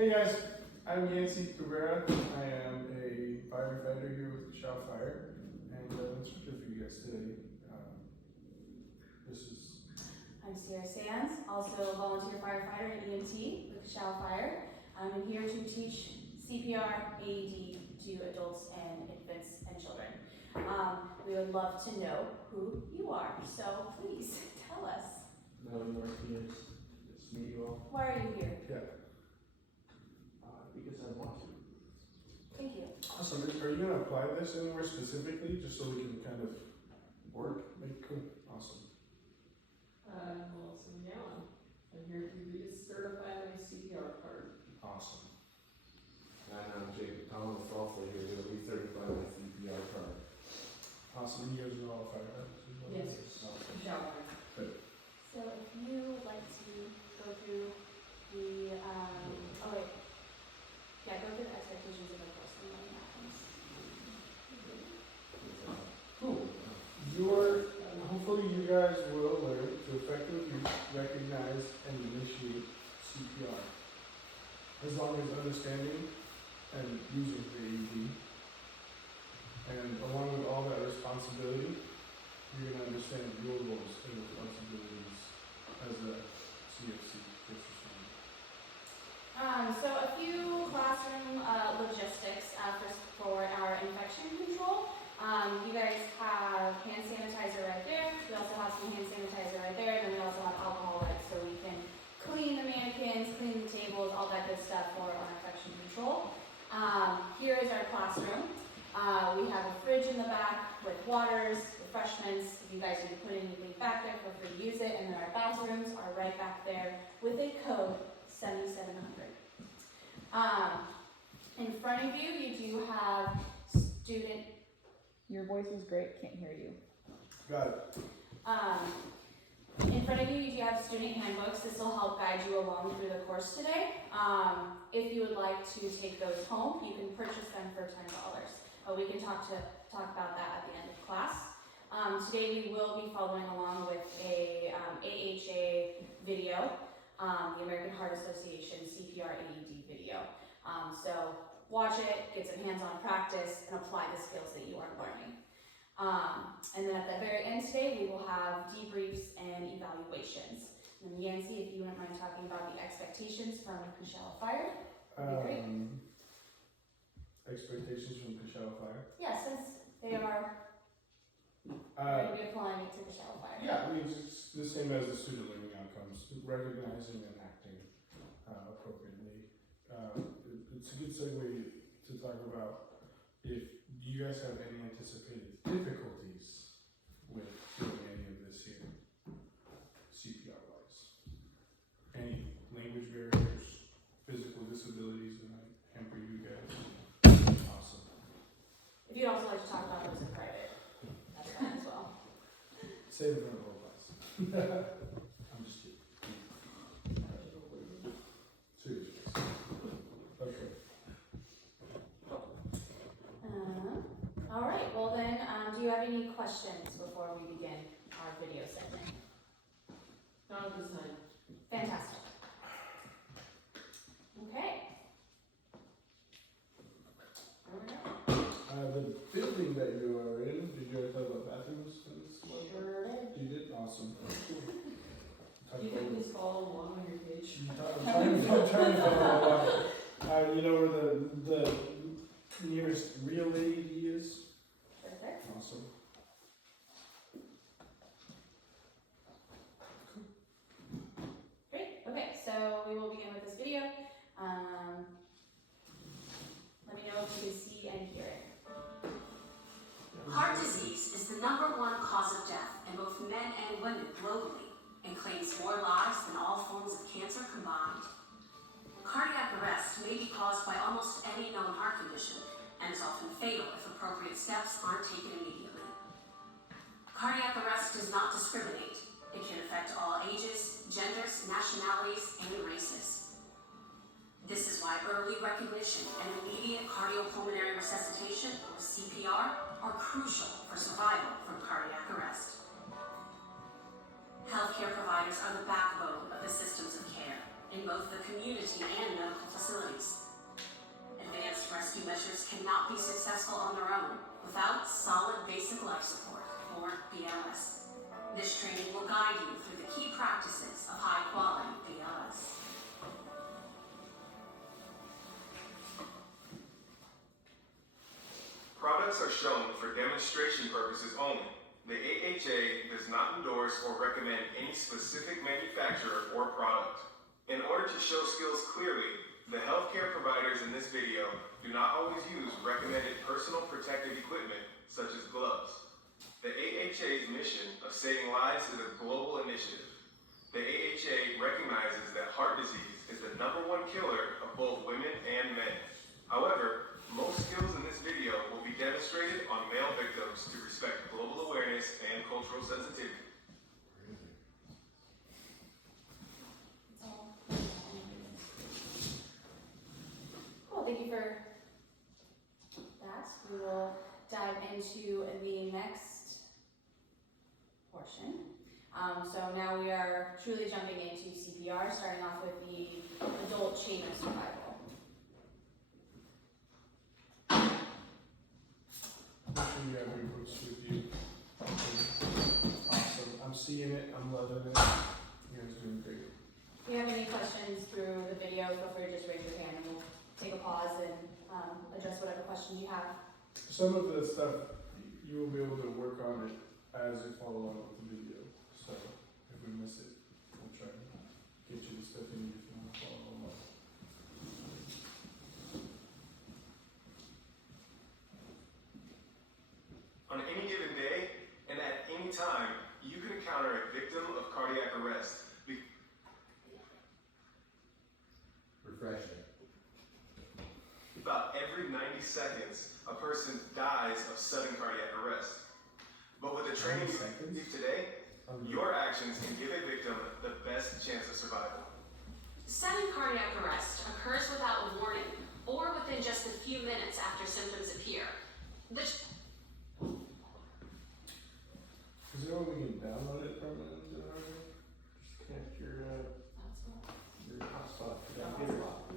Hey guys, I'm Yancey Cabrera. I am a firefighter here with Cal Fire, and instructor for you guys today. This is. I'm Sierra Sands, also a volunteer firefighter and EMT with Cal Fire. I'm here to teach CPR, AED to adults and infants and children. We would love to know who you are, so please tell us. Melanie Martinez, it's me, you all. Why are you here? Yeah. Because I want to. Thank you. Awesome. Are you going to apply this anywhere specifically, just so we can kind of make cool? Awesome. Melissa McGowan. I'm here to recertify my CPR card. Awesome. And I'm Jacob Thomas, also here to recertify my CPR card. Awesome. You guys are all firefighters as well? Yes. Awesome. Shower. So if you would like to go through the, go through the expectations of the course and when it happens. Cool. Hopefully you guys will learn to effectively recognize and initiate CPR. As long as understanding and using the AED. And along with all that responsibility, you're going to understand your roles and responsibilities as a CFC first responder. So a few classroom logistics for our infection control. You guys have hand sanitizer right there. We also have some hand sanitizer right there, and then we also have alcohol wipes so we can clean the mannequins, clean the tables, all that good stuff for our infection control. Here is our classroom. We have a fridge in the back with waters, refreshments. If you guys need to put anything back there, feel free to use it. And then our bathrooms are right back there with a code 7700. In front of you, you do have student. Your voice was great, can't hear you. Got it. In front of you, you do have student handbooks. This will help guide you along through the course today. If you would like to take those home, you can purchase them for $10. But we can talk about that at the end of class. Today we will be following along with a AHA video, the American Heart Association CPR AED video. So watch it, get some hands-on practice, and apply the skills that you are learning. And then at the very end today, we will have debriefs and evaluations. And Yancey, if you wouldn't mind talking about the expectations from Coachella Fire, that'd be great. Expectations from Coachella Fire? Yeah, since they are going to be applying it to Coachella Fire. Yeah, I mean, it's the same as the student learning outcomes, recognizing and acting appropriately. It's a good segue to talk about if you guys have any anticipated difficulties with doing any of this here, CPR-wise. Any language barriers, physical disabilities that might hamper you guys. Awesome. If you'd also like to talk about those in private, that's fine as well. Save it for the whole class. I'm just kidding. Seriously. Okay. All right, well then, do you have any questions before we begin our video segment? Not at this time. Fantastic. Okay. The building that you are in, did you ever talk about bathrooms and stuff? Sure did. You did? Awesome. You can please follow along on your page. I'm trying to follow along. You know where the nearest real AED is? Perfect. Awesome. Great. Okay, so we will begin with this video. Let me know if you can see and hear it. Heart disease is the #1 cause of death in both men and women globally and claims more lives than all forms of cancer combined. Cardiac arrest may be caused by almost any known heart condition and is often fatal if appropriate steps aren't taken immediately. Cardiac arrest does not discriminate. It can affect all ages, genders, nationalities, and races. This is why early recognition and immediate cardiopulmonary resuscitation, or CPR, are crucial for survival from cardiac arrest. Healthcare providers are the backbone of the systems of care. in both the community and medical facilities. Advanced rescue measures cannot be successful on their own without solid basic life support, or BLS. This training will guide you through the key practices of high-quality BLS. Products are shown for demonstration purposes only. The AHA does not endorse or recommend any specific manufacturer or product. In order to show skills clearly, the healthcare providers in this video do not always use recommended personal protective equipment such as gloves. The AHA's mission of saving lives is a global initiative. The AHA recognizes that heart disease is the #1 killer of both women and men. However, most skills in this video will be demonstrated on male victims to respect global awareness and cultural sensitivity. Cool, thank you for that. We will dive into the next portion. So now we are truly jumping into CPR, starting off with the adult chain of survival. Make sure you have your books with you. Awesome. I'm seeing it. I'm loving it. You guys are doing great. If you have any questions through the video, feel free to just raise your hand and we'll take a pause and address whatever questions you have. Some of the stuff you will be able to work on it as you follow along with the video. So if we miss it, we'll try to get you the stuff you need if you want to follow along. On any given day and at any time, you can encounter a victim of cardiac arrest. Refreshing. About every 90 seconds, a person dies of sudden cardiac arrest. But with the training 90 you seconds? receive today, your actions can give a victim the best chance of survival. Sudden cardiac arrest occurs without warning or within just a few minutes after symptoms appear. Is there one we can download it from? Can't your hotspot.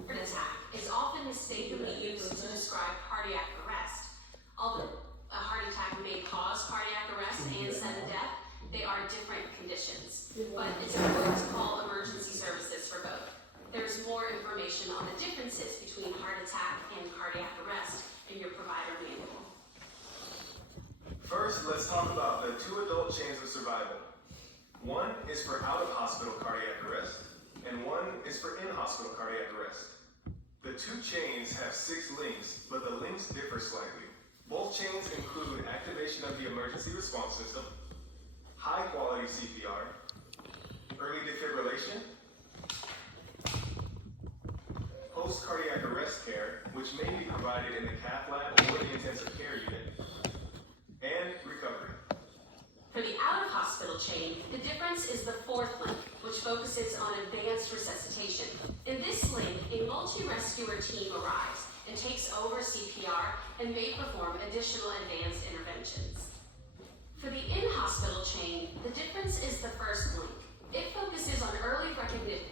Heart attack is often mistakenly used to describe cardiac arrest. Although a heart attack may cause cardiac arrest and sudden death, they are different conditions. But it's important to call emergency services for both. There's more information on the differences between heart attack and cardiac arrest in your provider manual. First, let's talk about the 2 adult chains of survival. One is for out-of-hospital cardiac arrest, and one is for in-hospital cardiac arrest. The 2 chains have 6 links, but the links differ slightly. Both chains include activation of the emergency response system, high-quality CPR, early defibrillation, post-cardiac arrest care, which may be provided in the cath lab or the intensive care unit, and recovery. For the out-of-hospital chain, the difference is the 4th link, which focuses on advanced resuscitation. In this link, a multi-rescuer team arrives and takes over CPR and may perform additional advanced interventions. For the in-hospital chain, the difference is the 1st link. It focuses on early recognition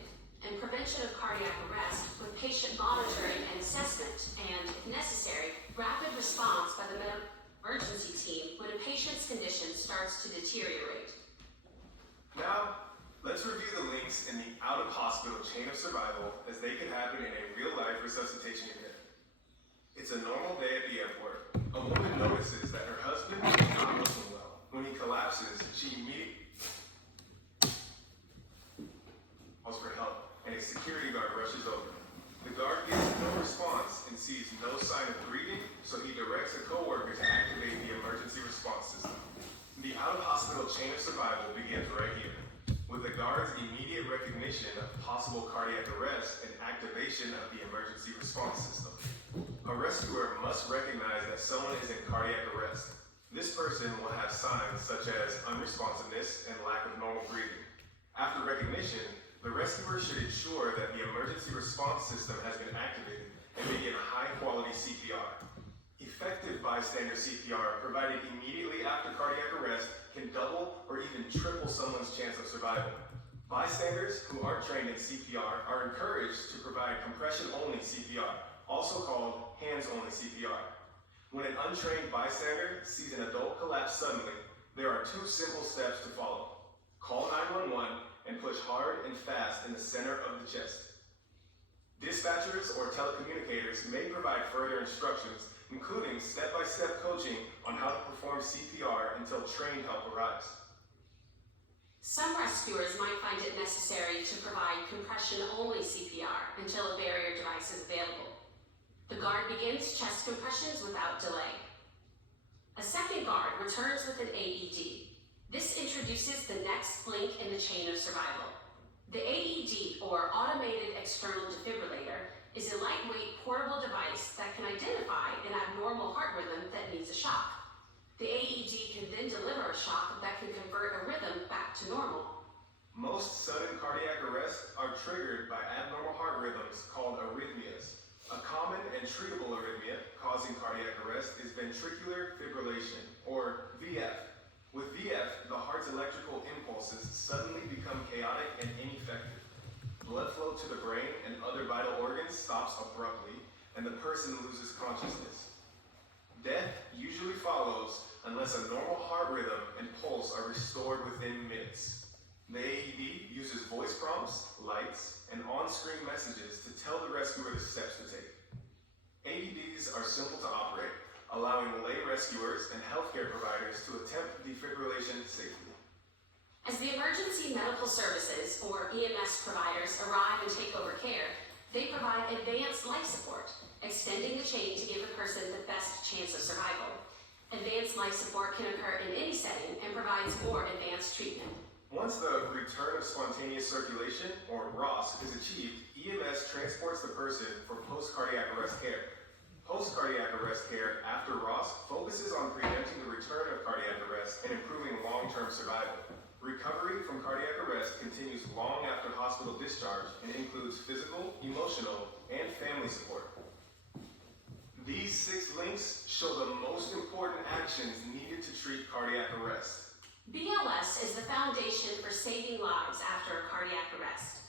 and prevention of cardiac arrest with patient monitoring and assessment, and, if necessary, rapid response by the medical emergency team when a patient's condition starts to deteriorate. Now, let's review the links in the out-of-hospital chain of survival as they could happen in a real-life resuscitation unit. It's a normal day at the airport. A woman notices that her husband is not looking well. When he collapses, she immediately calls for help, and a security guard rushes over. The guard gets no response and sees no sign of breathing, so he directs a coworker to activate the emergency response system. The out-of-hospital chain of survival begins right here, with the guard's immediate recognition of possible cardiac arrest and activation of the emergency response system. A rescuer must recognize that someone is in cardiac arrest. This person will have signs such as unresponsiveness and lack of normal breathing. After recognition, the rescuer should ensure that the emergency response system has been activated and begin high-quality CPR. Effective bystander CPR provided immediately after cardiac arrest can double or even triple someone's chance of survival. Bystanders who aren't trained in CPR are encouraged to provide compression-only CPR, also called hands-only CPR. When an untrained bystander sees an adult collapse suddenly, there are 2 simple steps to follow. Call 911 and push hard and fast in the center of the chest. Dispatchers or telecommunicators may provide further instructions, including step-by-step coaching on how to perform CPR until trained help arrives. Some rescuers might find it necessary to provide compression-only CPR until a barrier device is available. The guard begins chest compressions without delay. A second guard returns with an AED. This introduces the next link in the chain of survival. The AED, or Automated External Defibrillator, is a lightweight portable device that can identify an abnormal heart rhythm that needs a shock. The AED can then deliver a shock that can convert a rhythm back to normal. Most sudden cardiac arrests are triggered by abnormal heart rhythms called arrhythmias. A common and treatable arrhythmia causing cardiac arrest is ventricular fibrillation, or VF. With VF, the heart's electrical impulses suddenly become chaotic and ineffective. Blood flow to the brain and other vital organs stops abruptly, and the person loses consciousness. Death usually follows unless a normal heart rhythm and pulse are restored within minutes. The AED uses voice prompts, lights, and on-screen messages to tell the rescuer the steps to take. AEDs are simple to operate, allowing lay rescuers and healthcare providers to attempt defibrillation safely. As the emergency medical services, or EMS providers, arrive and take over care, they provide advanced life support, extending the chain to give a person the best chance of survival. Advanced life support can occur in any setting and provides more advanced treatment. Once the return of spontaneous circulation, or ROSC, is achieved, EMS transports the person for post-cardiac arrest care. Post-cardiac arrest care after ROSC focuses on preventing the return of cardiac arrest and improving long-term survival. Recovery from cardiac arrest continues long after hospital discharge and includes physical, emotional, and family support. These 6 links show the most important actions needed to treat cardiac arrest. BLS is the foundation for saving lives after a cardiac arrest.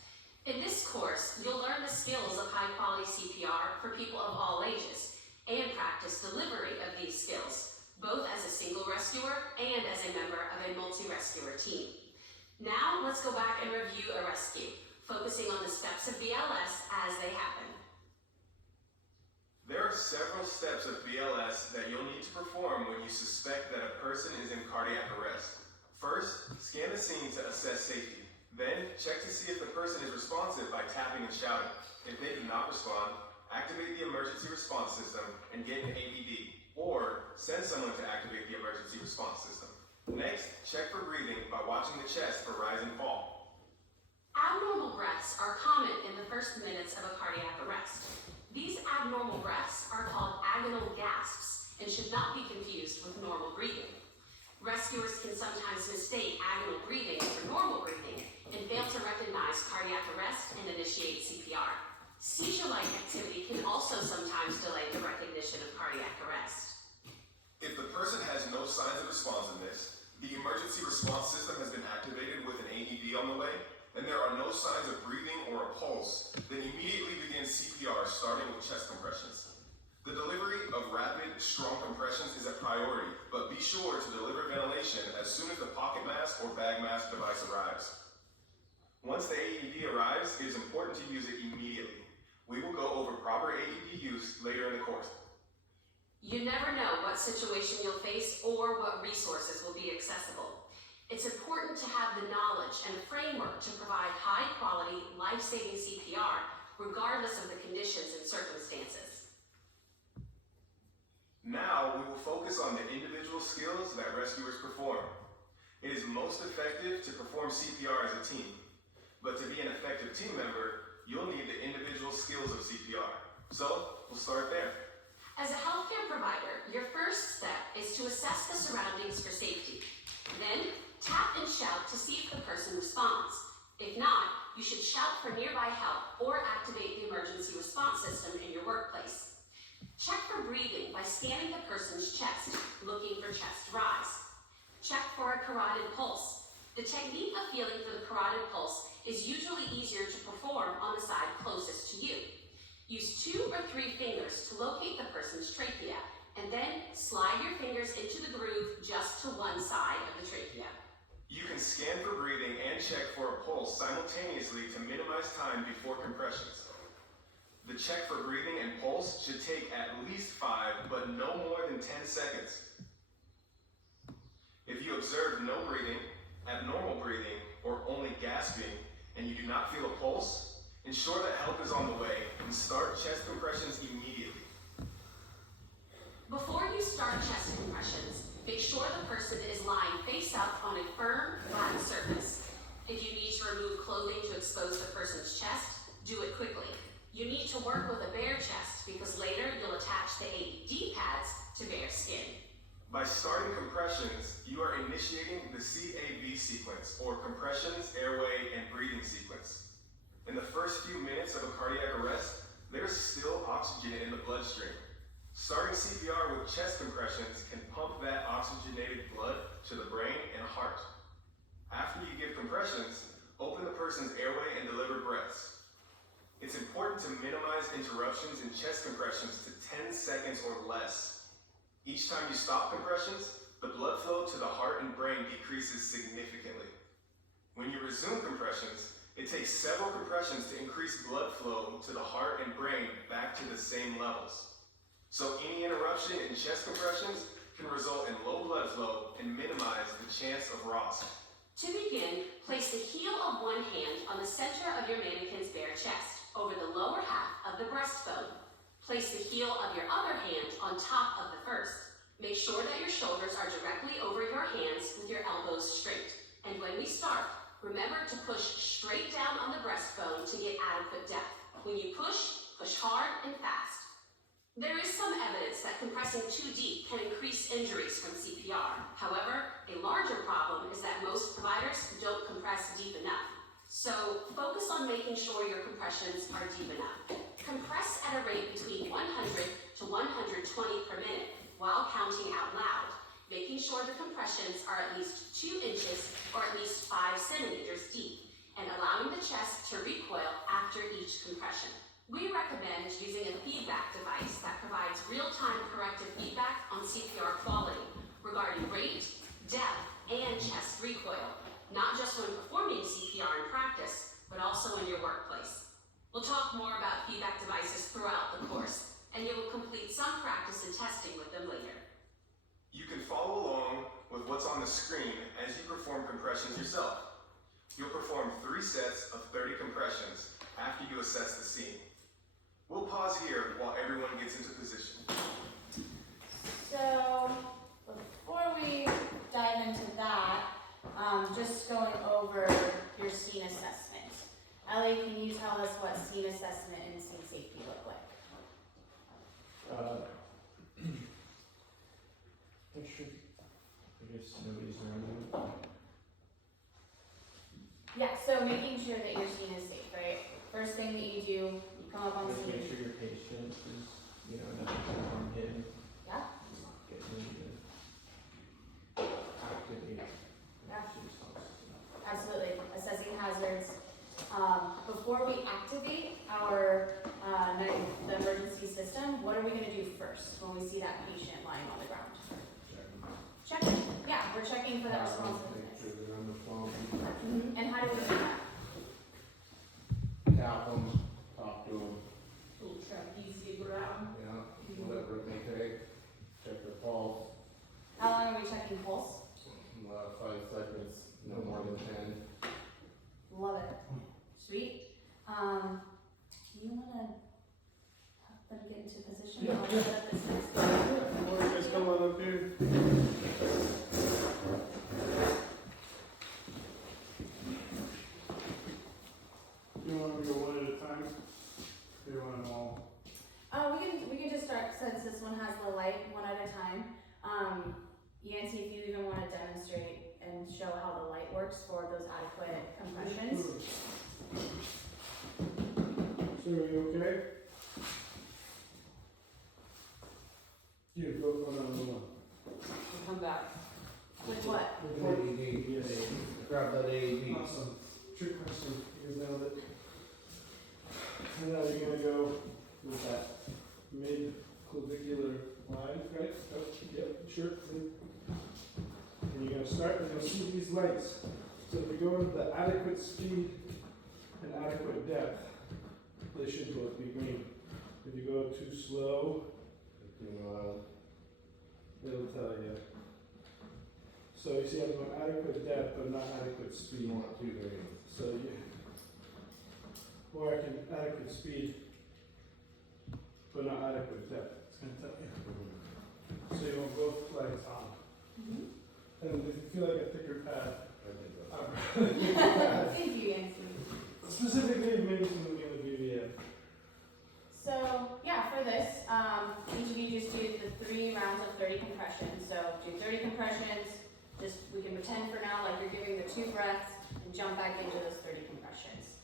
In this course, you'll learn the skills of high-quality CPR for people of all ages and practice delivery of these skills, both as a single rescuer and as a member of a multi-rescuer team. Now, let's go back and review a rescue, focusing on the steps of BLS as they happen. There are several steps of BLS that you'll need to perform when you suspect that a person is in cardiac arrest. First, scan the scene to assess safety. Then, check to see if the person is responsive by tapping and shouting. If they do not respond, activate the emergency response system and get an AED, or send someone to activate the emergency response system. Next, check for breathing by watching the chest for rise and fall. Abnormal breaths are common in the first minutes of a cardiac arrest. These abnormal breaths are called agonal gasps and should not be confused with normal breathing. Rescuers can sometimes mistake agonal breathing for normal breathing and fail to recognize cardiac arrest and initiate CPR. Seizure-like activity can also sometimes delay the recognition of cardiac arrest. If the person has no signs of responsiveness, the emergency response system has been activated with an AED on the way, and there are no signs of breathing or a pulse, then immediately begin CPR starting with chest compressions. The delivery of rapid, strong compressions is a priority, but be sure to deliver ventilation as soon as the pocket mask or bag mask device arrives. Once the AED arrives, it is important to use it immediately. We will go over proper AED use later in the course. You never know what situation you'll face or what resources will be accessible. It's important to have the knowledge and framework to provide high-quality, life-saving CPR, regardless of the conditions and circumstances. Now, we will focus on the individual skills that rescuers perform. It is most effective to perform CPR as a team, but to be an effective team member, you'll need the individual skills of CPR. So, we'll start there. As a healthcare provider, your first step is to assess the surroundings for safety. Then, tap and shout to see if the person responds. If not, you should shout for nearby help or activate the emergency response system in your workplace. Check for breathing by scanning the person's chest, looking for chest rise. Check for a carotid pulse. The technique of feeling for the carotid pulse is usually easier to perform on the side closest to you. Use 2 or 3 fingers to locate the person's trachea, and then slide your fingers into the groove just to one side of the trachea. You can scan for breathing and check for a pulse simultaneously to minimize time before compressions. The check for breathing and pulse should take at least 5, but no more than 10 seconds. If you observe no breathing, abnormal breathing, or only gasping, and you do not feel a pulse, ensure that help is on the way and start chest compressions immediately. Before you start chest compressions, make sure the person is lying face up on a firm, flat surface. If you need to remove clothing to expose the person's chest, do it quickly. You need to work with a bare chest because later you'll attach the AED pads to bare skin. By starting compressions, you are initiating the CAB sequence, or compressions, airway, and breathing sequence. In the first few minutes of a cardiac arrest, there's still oxygen in the bloodstream. Starting CPR with chest compressions can pump that oxygenated blood to the brain and heart. After you give compressions, open the person's airway and deliver breaths. It's important to minimize interruptions in chest compressions to 10 seconds or less. Each time you stop compressions, the blood flow to the heart and brain decreases significantly. When you resume compressions, it takes several compressions to increase blood flow to the heart and brain back to the same levels. So any interruption in chest compressions can result in low blood flow and minimize the chance of ROSC. To begin, place the heel of one hand on the center of your mannequin's bare chest, over the lower half of the breastbone. Place the heel of your other hand on top of the first. Make sure that your shoulders are directly over your hands with your elbows straight. And when we start, remember to push straight down on the breastbone to get adequate depth. When you push, push hard and fast. There is some evidence that compressing too deep can increase injuries from CPR. However, a larger problem is that most providers don't compress deep enough. So focus on making sure your compressions are deep enough. Compress at a rate between 100 to 120 per minute while counting out loud, making sure the compressions are at least 2 inches or at least 5 centimeters deep, and allowing the chest to recoil after each compression. We recommend using a feedback device that provides real-time corrective feedback on CPR quality regarding rate, depth, and chest recoil, not just when performing CPR in practice, but also in your workplace. We'll talk more about feedback devices throughout the course, and you will complete some practice and testing with them later. You can follow along with what's on the screen as you perform compressions yourself. You'll perform 3 sets of 30 compressions after you assess the scene. We'll pause here while everyone gets into position. So, before we dive into that, just going over your scene assessment. Ellie, can you tell us what scene assessment and scene safety look like? Make sure, I guess nobody's around you. Yeah, so making sure that your scene is safe, right? First thing that you do, you come up on Just make scene. sure your patient is, nothing's on hidden. Yeah. Get ready to activate. Yeah. emergency response. Absolutely, assessing hazards. Before we activate our the emergency system, what are we going to do first when we see that patient lying on the ground? Checking. Yeah, we're checking for that Make responsiveness. sure they're on the phone. And how do we do that? Tap them, talk to them, Little trapezium around. whatever it may take. Check their pulse, How long are we checking pulse? 5 seconds, no more than 10. Love it. Sweet. Do you want to help them get into position? Yeah. I'll set up this next Why don't you guys come on up here? You want me to go one at a time? Or you want them all? We can just start since this one has the light one at a time. Yancy, if you even want to demonstrate and show how the light works for those adequate compressions. So are you okay? Yeah, go on the one. We'll come back. With what? Yes. Grab guys nailed it. And now you're gonna go with that mid-clavicular line, right? Oh, yep, sure. And you're gonna start, and you'll see these lights. So if you go with the adequate speed and adequate depth, they should both be green. If you go too slow, it'll tell you. So you see I'm going adequate depth, but not adequate speed. You want 2 green. So you, or I can adequate speed, but not adequate depth. It's gonna tell you. So you want both lights on. And if you feel like a thicker pad, Thank you, Yancy. specifically maybe some of the BVM. So, yeah, for this, each of you just do the 3 rounds of 30 compressions. So, do 30 compressions, we can pretend for now like you're giving the 2 breaths, and jump back into those 30 compressions.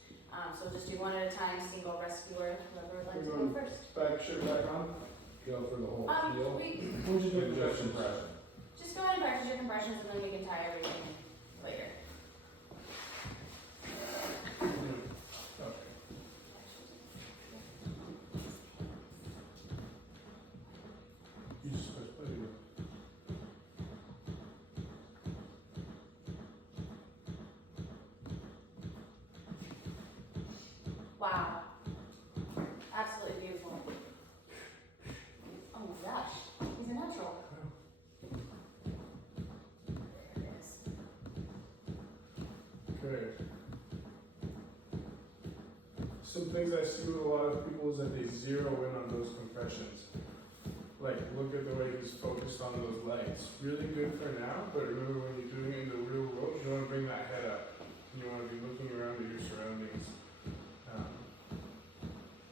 So just do one at a time, single rescuer, whoever would like to go first. Back, shirt back on. Go for the whole What'd deal. What'd you do? And just compression. Just go ahead and practice your compressions, and then we can tie everything later. You just press play. Wow. Absolutely beautiful. Oh my gosh, he's a natural. There it is. Okay. Some things I see with a lot of people is that they zero in on those compressions. Like, look at the way he's focused on those lights. Really good for now, but remember when you're doing it in the real world, you want to bring that head up. You want to be looking around at your surroundings.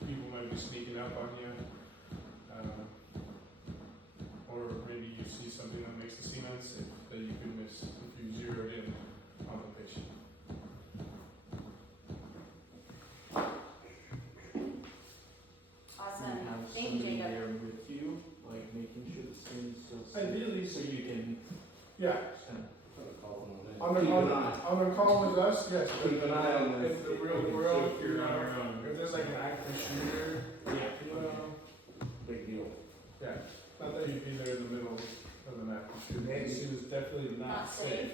People might be sneaking up on you. Or maybe you see something that makes the scene unsafe that you could miss if you zeroed in on the patient. Awesome. Have Thank you, somebody Jacob. there with you, like making sure the skin's still safe. Ideally, So you can yeah. just kind of Put a call on it. On the, Keep on, an eye. on the call with us, yes. But Keep an eye on this. in the real So world, if you're on your own. if there's like an active shooter, Yeah. you know, Big deal. yeah. Not that you'd be there in the middle of an active shooter. Maybe. This is definitely not Not safe.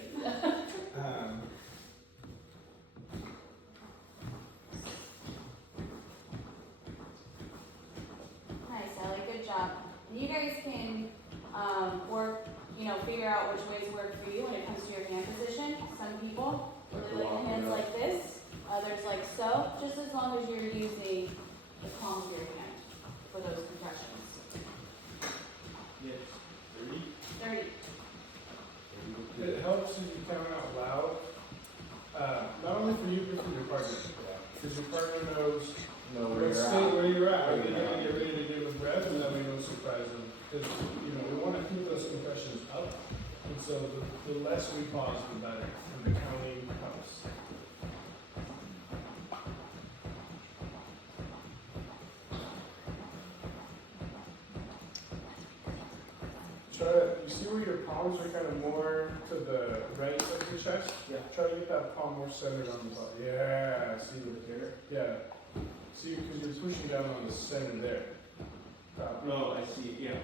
Nice, Ellie, good job. And you guys can work, figure out which ways work for you when it comes to your hand position. Some people really like the hands like this, others like so, just as long as you're using the palm of your hand for those compressions. Yes. 30. 30. It helps if you count out loud, not only for you, but for your partner. Because your partner knows Know where let's you're stay at. where you're at. Are Where they you're gonna at. get ready to give a breath, and then we don't surprise them? Because we want to keep those compressions up, and so the less we pause, the better. And the counting helps. You see where your palms are kind of more to the right of your chest? Yeah. Try to get that palm more centered on the body. Yeah, see right there? Yeah. See, because you're pushing down on the center there. No, I see. Yeah.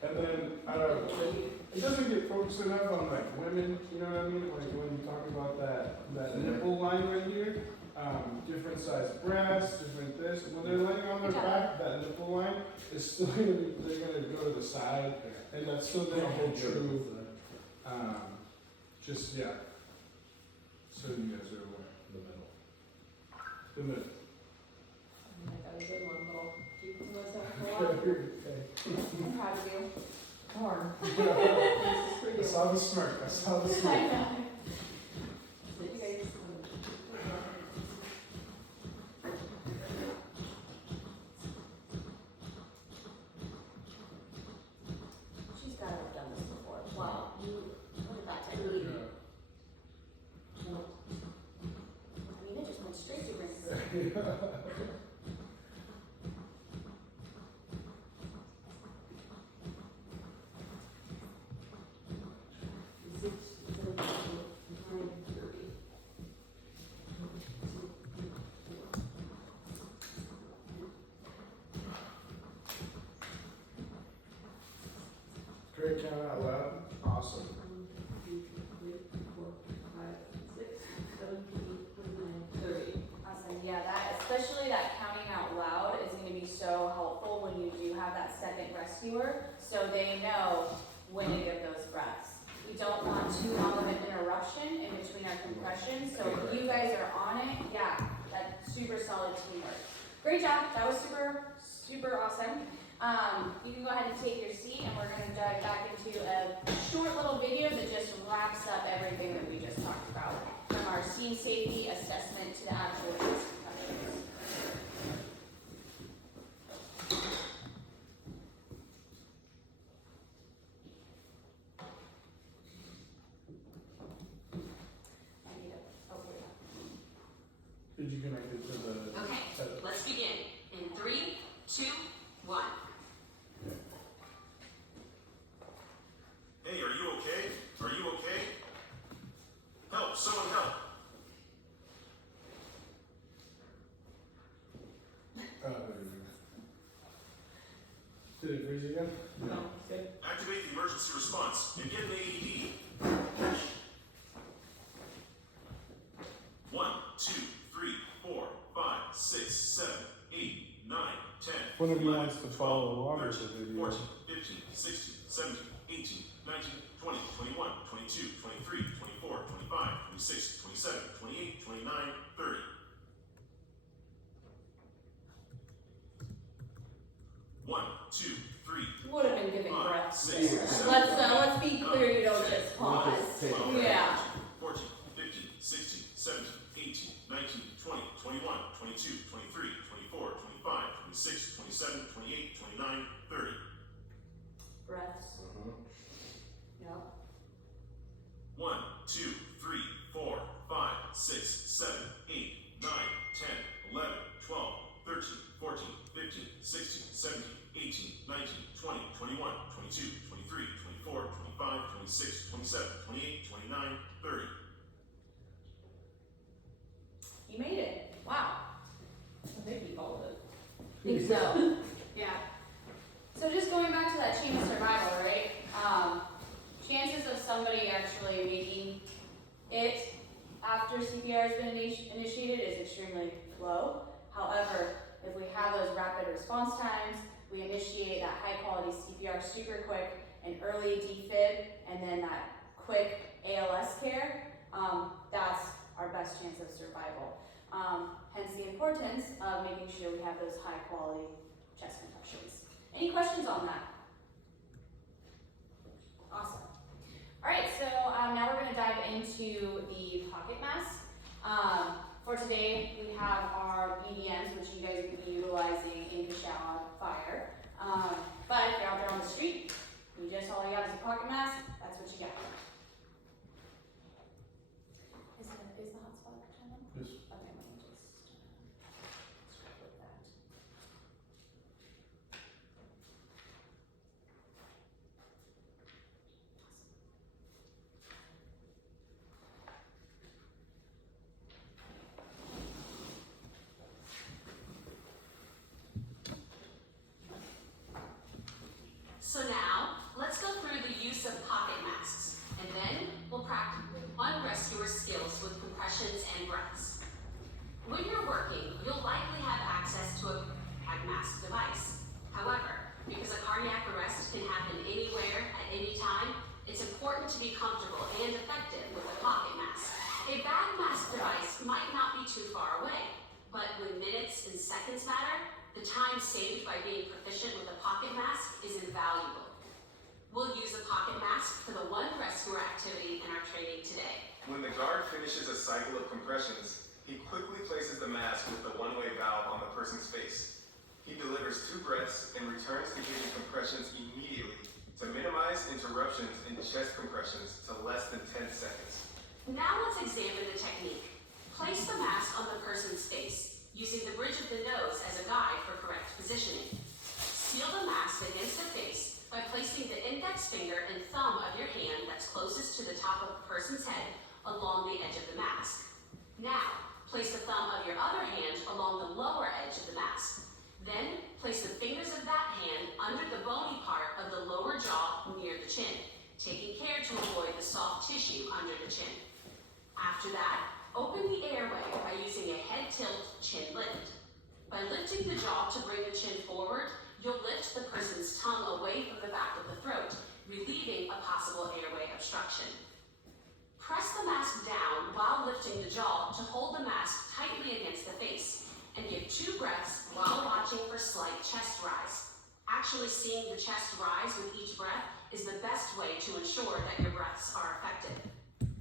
And then, I don't know, it doesn't get focused enough on like women, you know what I mean? Like when you talk about that nipple line right here, different size breasts, different this. When they're laying on their back, that nipple line is still gonna be, they're gonna go to the side, and that's still gonna hold true. Just, yeah. So you guys are aware. The middle. The middle. I got a good one, little deep in myself for a while. I'm proud of you. Darn. This is I pretty. saw the smirk, I saw the I smirk. know. You guys, She's got to have done this before. Wow, look at that technique. I mean, it just went straight to rinse. is it 9:30? Everybody count out loud? Awesome. 1, 2, 3, 4, 5, 6, 7, 8, 9, 30. Awesome, yeah, that, especially that counting out loud is gonna be so helpful when you do have that second rescuer, so they know when to give those breaths. We don't want too long of an interruption in between our compressions, so if you guys are on it, yeah, that's super solid teamwork. Great job, that was super awesome. You can go ahead and take your seat, and we're gonna dive back into a short little video that just wraps up everything that we just talked about, from our scene safety assessment to the actual risk compressions. I need to, oh, here we go. Did you connect it to the? Okay, let's begin. In 3, 2, 1. Hey, are you okay? Are you okay? Help, someone help. There we go. Did it freeze again? No, it's good. Activate the emergency response and get an AED. 1, 2, 3, 4, 5, 6, 7, 8, 9, 10. One of you 11, wants to follow along with 13, the video. 14, 15, 16, 17, 18, 19, 20, 21, 22, 23, 24, 25, 26, 27, 28, 29, 30. One, two, three, Would have been giving 5, breaths 6, there. 7, Let's be clear, you don't just pause. 12, Yeah. 14, 15, 16, 17, 18, 19, 20, 21, 22, 23, 24, 25, 26, 27, 28, 29, 30. Breaths. Yep. 1, 2, 3, 4, 5, 6, 7, 8, 9, 10, 11, 12, 13, 14, 15, 16, 17, 18, 19, 20, 21, 22, 23, 24, 25, 26, 27, 28, 29, 30. You made it. Wow. I think you followed it. Think so. Yeah. So just going back to that chain of survival, right? Chances of somebody actually making it after CPR has been initiated is extremely low. However, if we have those rapid response times, we initiate that high quality CPR super quick and early defib, and then that quick ALS care, that's our best chance of survival. Hence the importance of making sure we have those high quality chest compressions. Any questions on that? Awesome. All right, so now we're going to dive into the pocket mask. For today, we have our BDMs, which you guys will be utilizing in Kashao Fire. But if you're out there on the street, all you have is a pocket mask, that's what you got. Is the hotspot turned on? Yes. Okay, let me just scrub with that. So now, let's go through the use of pocket masks, and then we'll practice one rescuer skills with compressions and breaths. When you're working, you'll likely have access to a pocket mask device. However, because a cardiac arrest can happen anywhere at any time, it's important to be comfortable and effective with a pocket mask. A bag mask device might not be too far away, but when minutes and seconds matter, the time saved by being proficient with a pocket mask is invaluable. We'll use a pocket mask for the one rescuer activity in our training today. When the guard finishes a cycle of compressions, he quickly places the mask with the one-way valve on the person's face. He delivers 2 breaths and returns to giving compressions immediately to minimize interruptions in chest compressions to less than 10 seconds. Now let's examine the technique. Place the mask on the person's face, using the bridge of the nose as a guide for correct positioning. Seal the mask against the face by placing the index finger and thumb of your hand that's closest to the top of the person's head along the edge of the mask. Now, place the thumb of your other hand along the lower edge of the mask. Then, place the fingers of that hand under the bony part of the lower jaw near the chin, taking care to avoid the soft tissue under the chin. After that, open the airway by using a head tilt chin lift. By lifting the jaw to bring the chin forward, you'll lift the person's tongue away from the back of the throat, relieving a possible airway obstruction. Press the mask down while lifting the jaw to hold the mask tightly against the face, and give 2 breaths while watching for slight chest rise. Actually seeing the chest rise with each breath is the best way to ensure that your breaths are effective.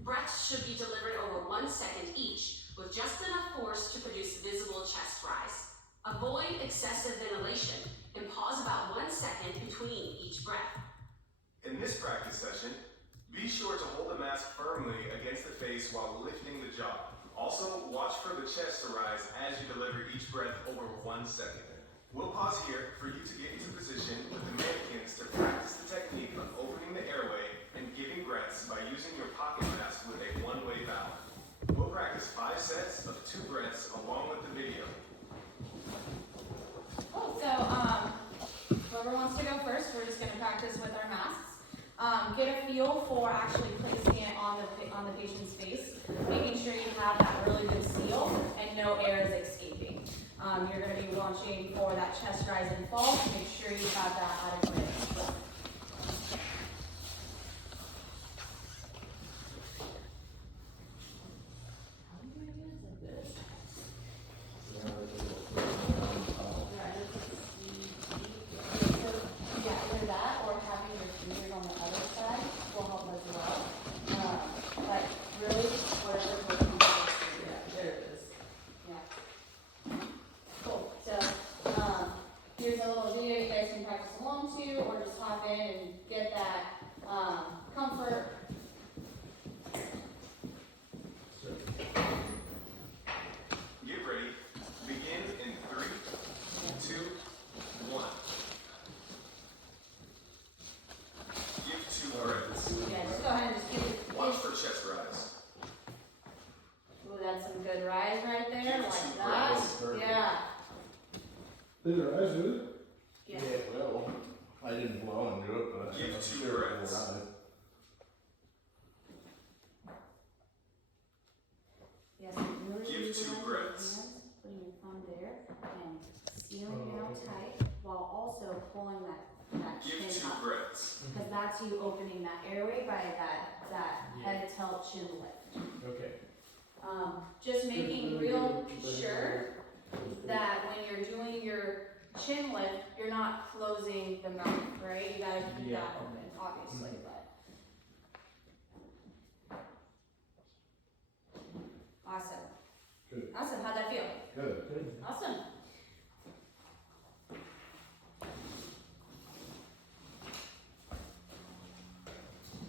Breaths should be delivered over 1 second each, with just enough force to produce visible chest rise. Avoid excessive ventilation and pause about 1 second between each breath. In this practice session, be sure to hold the mask firmly against the face while lifting the jaw. Also, watch for the chest to rise as you deliver each breath over 1 second. We'll pause here for you to get into position with the mannequins to practice the technique of opening the airway and giving breaths by using your pocket mask with a one-way valve. We'll practice 5 sets of 2 breaths along with the video. Cool. So, whoever wants to go first, we're just going to practice with our masks. Get a feel for actually placing it on the patient's face, making sure you have that really good seal and no air is escaping. You're going to be watching for that chest rise and fall to make sure you have that adequate. How do you do this? Yeah, either that or having your fingers on the other side will help as well. But really, whatever works for you. Yeah, there it is. Yeah. Cool. So, here's a little video you guys can practice along to, or just hop in and get that comfort. Get ready. Begin in 3, 2, 1. Give 2 breaths. Yeah, just go ahead and just give Watch for chest rise. Ooh, that's some good rise right there, Give like 2 that. breaths. Yeah. Did it rise, did it? Yeah. well, I didn't blow and do it, but Give I'm 2 sure it will breaths. rise. Yes, really Give use 2 your breaths. hands, putting your thumb there and sealing it out tight while also pulling that Give chin 2 up. breaths. Because that's you opening that airway by that head tilt chin lift. Okay. Just making real sure that when you're doing your chin lift, you're not closing the mouth, right? You gotta keep Yeah. that open, obviously, but. Awesome. Good. Awesome, how'd that feel? Good. Awesome.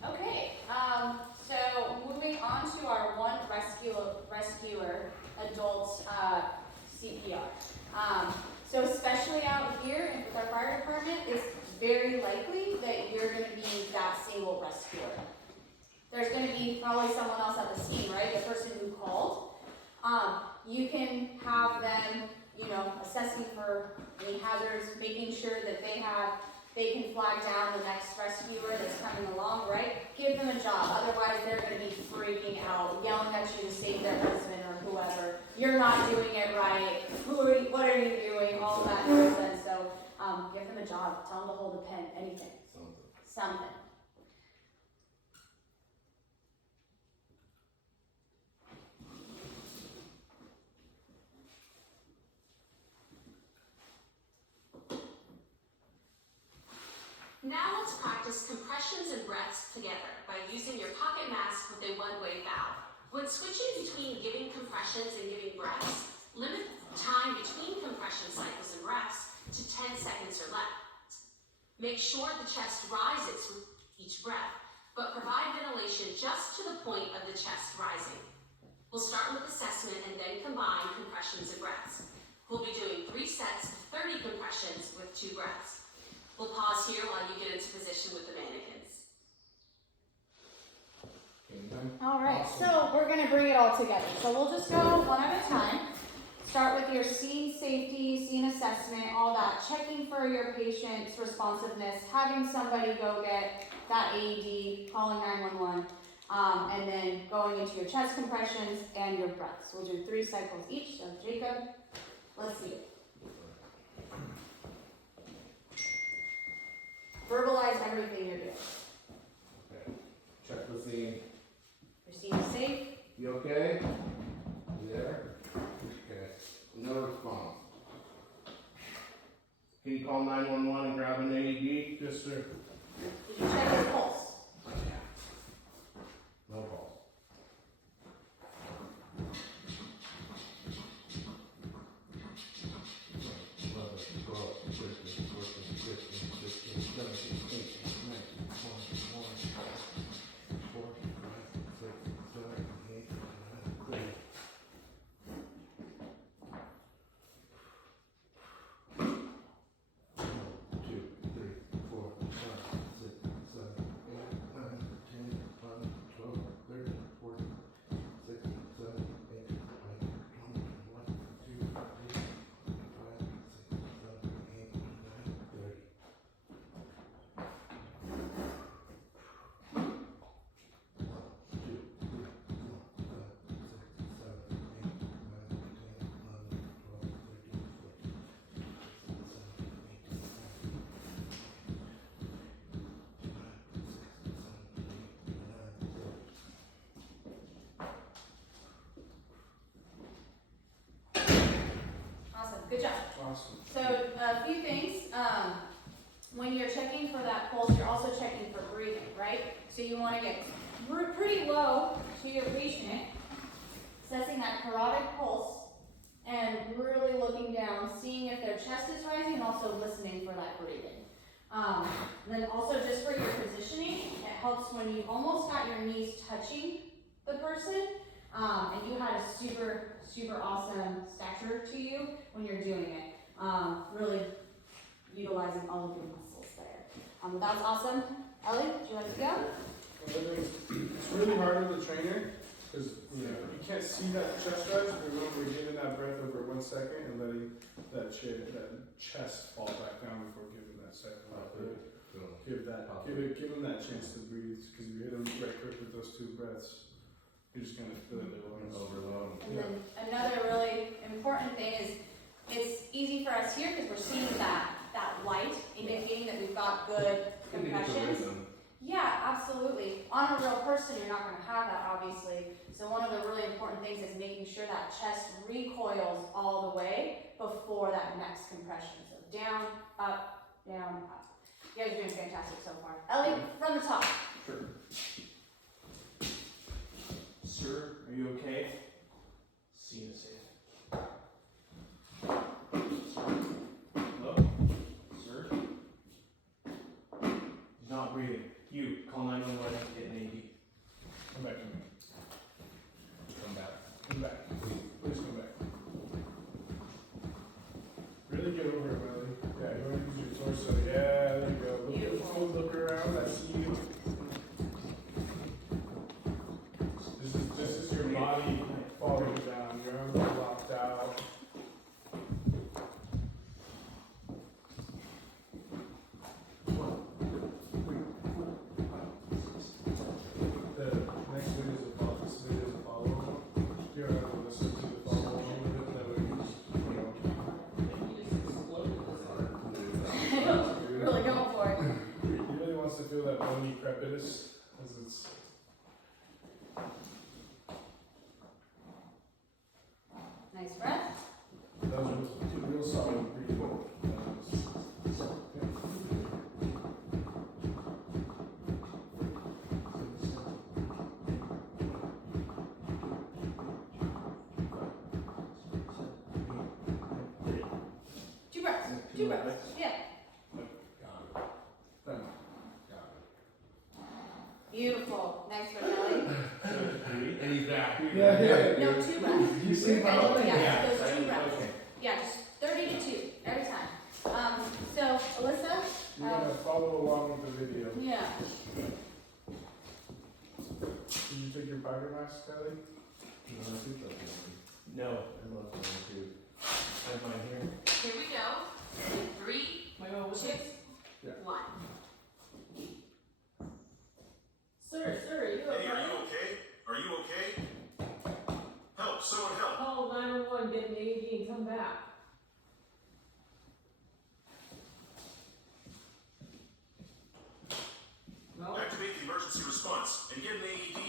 Okay, so moving on to our one rescuer adult CPR. So especially out here with our fire department, it's very likely that you're going to be that single rescuer. There's going to be probably someone else at the scene, right? The person who called. You can have them, assessing for any hazards, making sure that they can flag down the next rescuer that's coming along, right? Give them a job. Otherwise, they're going to be freaking out, yelling at you to save their husband or whoever. You're not doing it right. What are you doing? All that nonsense. So, give them a job. Tell them to hold a pen. Anything. Something. Now let's practice compressions and breaths together by using your pocket mask with a one-way valve. When switching between giving compressions and giving breaths, limit the time between compression cycles and breaths to 10 seconds or less. Make sure the chest rises with each breath, but provide ventilation just to the point of the chest rising. We'll start with assessment and then combine compressions and breaths. We'll be doing 3 sets of 30 compressions with 2 breaths. We'll pause here while you get into position with the mannequins. All right, so we're gonna bring it all together. So we'll just go one at a time. start with your scene safety, scene assessment, all that, checking for your patient's responsiveness, having somebody go get that AED, calling 911, and then going into your chest compressions and your breaths. We'll do 3 cycles each. So Jacob, let's see it. Verbalize everything you're doing. Okay. Check the scene. Your scene is safe. You okay? You there? Okay. No response. Can you call 911 and grab an AED? Yes, sir. Did you check his pulse? No pulse. Awesome. Good job. Awesome. So a few things. When you're checking for that pulse, you're also checking for breathing, right? So you want to get pretty low to your patient, assessing that carotid pulse, and really looking down, seeing if their chest is rising, and also listening for that breathing. And then also just for your positioning, it helps when you almost got your knees touching the person, and you had a super awesome stature to you when you're doing it. Really utilizing all of your muscles there. But that was awesome. Ellie, do you want to go? It's really hard with the trainer because you can't see that chest rise. Remember, we're getting that breath over 1 second and letting that chest fall back down before giving that second breath. Give him that chance to breathe because if you hit him right quick with those 2 breaths, you're just gonna fill in the lungs. Overload. And then another really important thing is it's easy for us here because we're seeing that light indicating that we've got good compressions. Yeah, absolutely. On a real person, you're not going to have that, obviously. So one of the really important things is making sure that chest recoils all the way before that next compression. So down, up, down, up. You guys are doing fantastic so far. Ellie, from the top. Sure. Sir, are you okay? Scene is safe. Hello? Sir? He's not breathing. You, call 911 and get an AED. Come back to me. Come back. Come back. Please come back. Really get over it, Ellie. Yeah, you want to use your torso. Yeah, there you go. Beautiful. Look around. I see you. This is your body falling down. Your arms are locked out. The next video is a follow. This video is a follow. You're going to listen to the follow along with it that we use. Really going for it. He really wants to feel that bony crepitus as it's. Nice breath. That was real solid breathing. Two breaths. Two breaths. Yeah. Done. Beautiful. Nice breath, Ellie. And he's back. No, 2 breaths. You see You're how? good. Yeah, Yeah, those 2 breaths. okay. Yeah, just 30 to 2 every time. So Alyssa. You're gonna follow along with the video. Yeah. Did you take your fiber mask, Kelly? No, I think that's one. No. I love one too. help! Someone help! Call 911, get an AED and come back. No? Activate the emergency response and get an AED.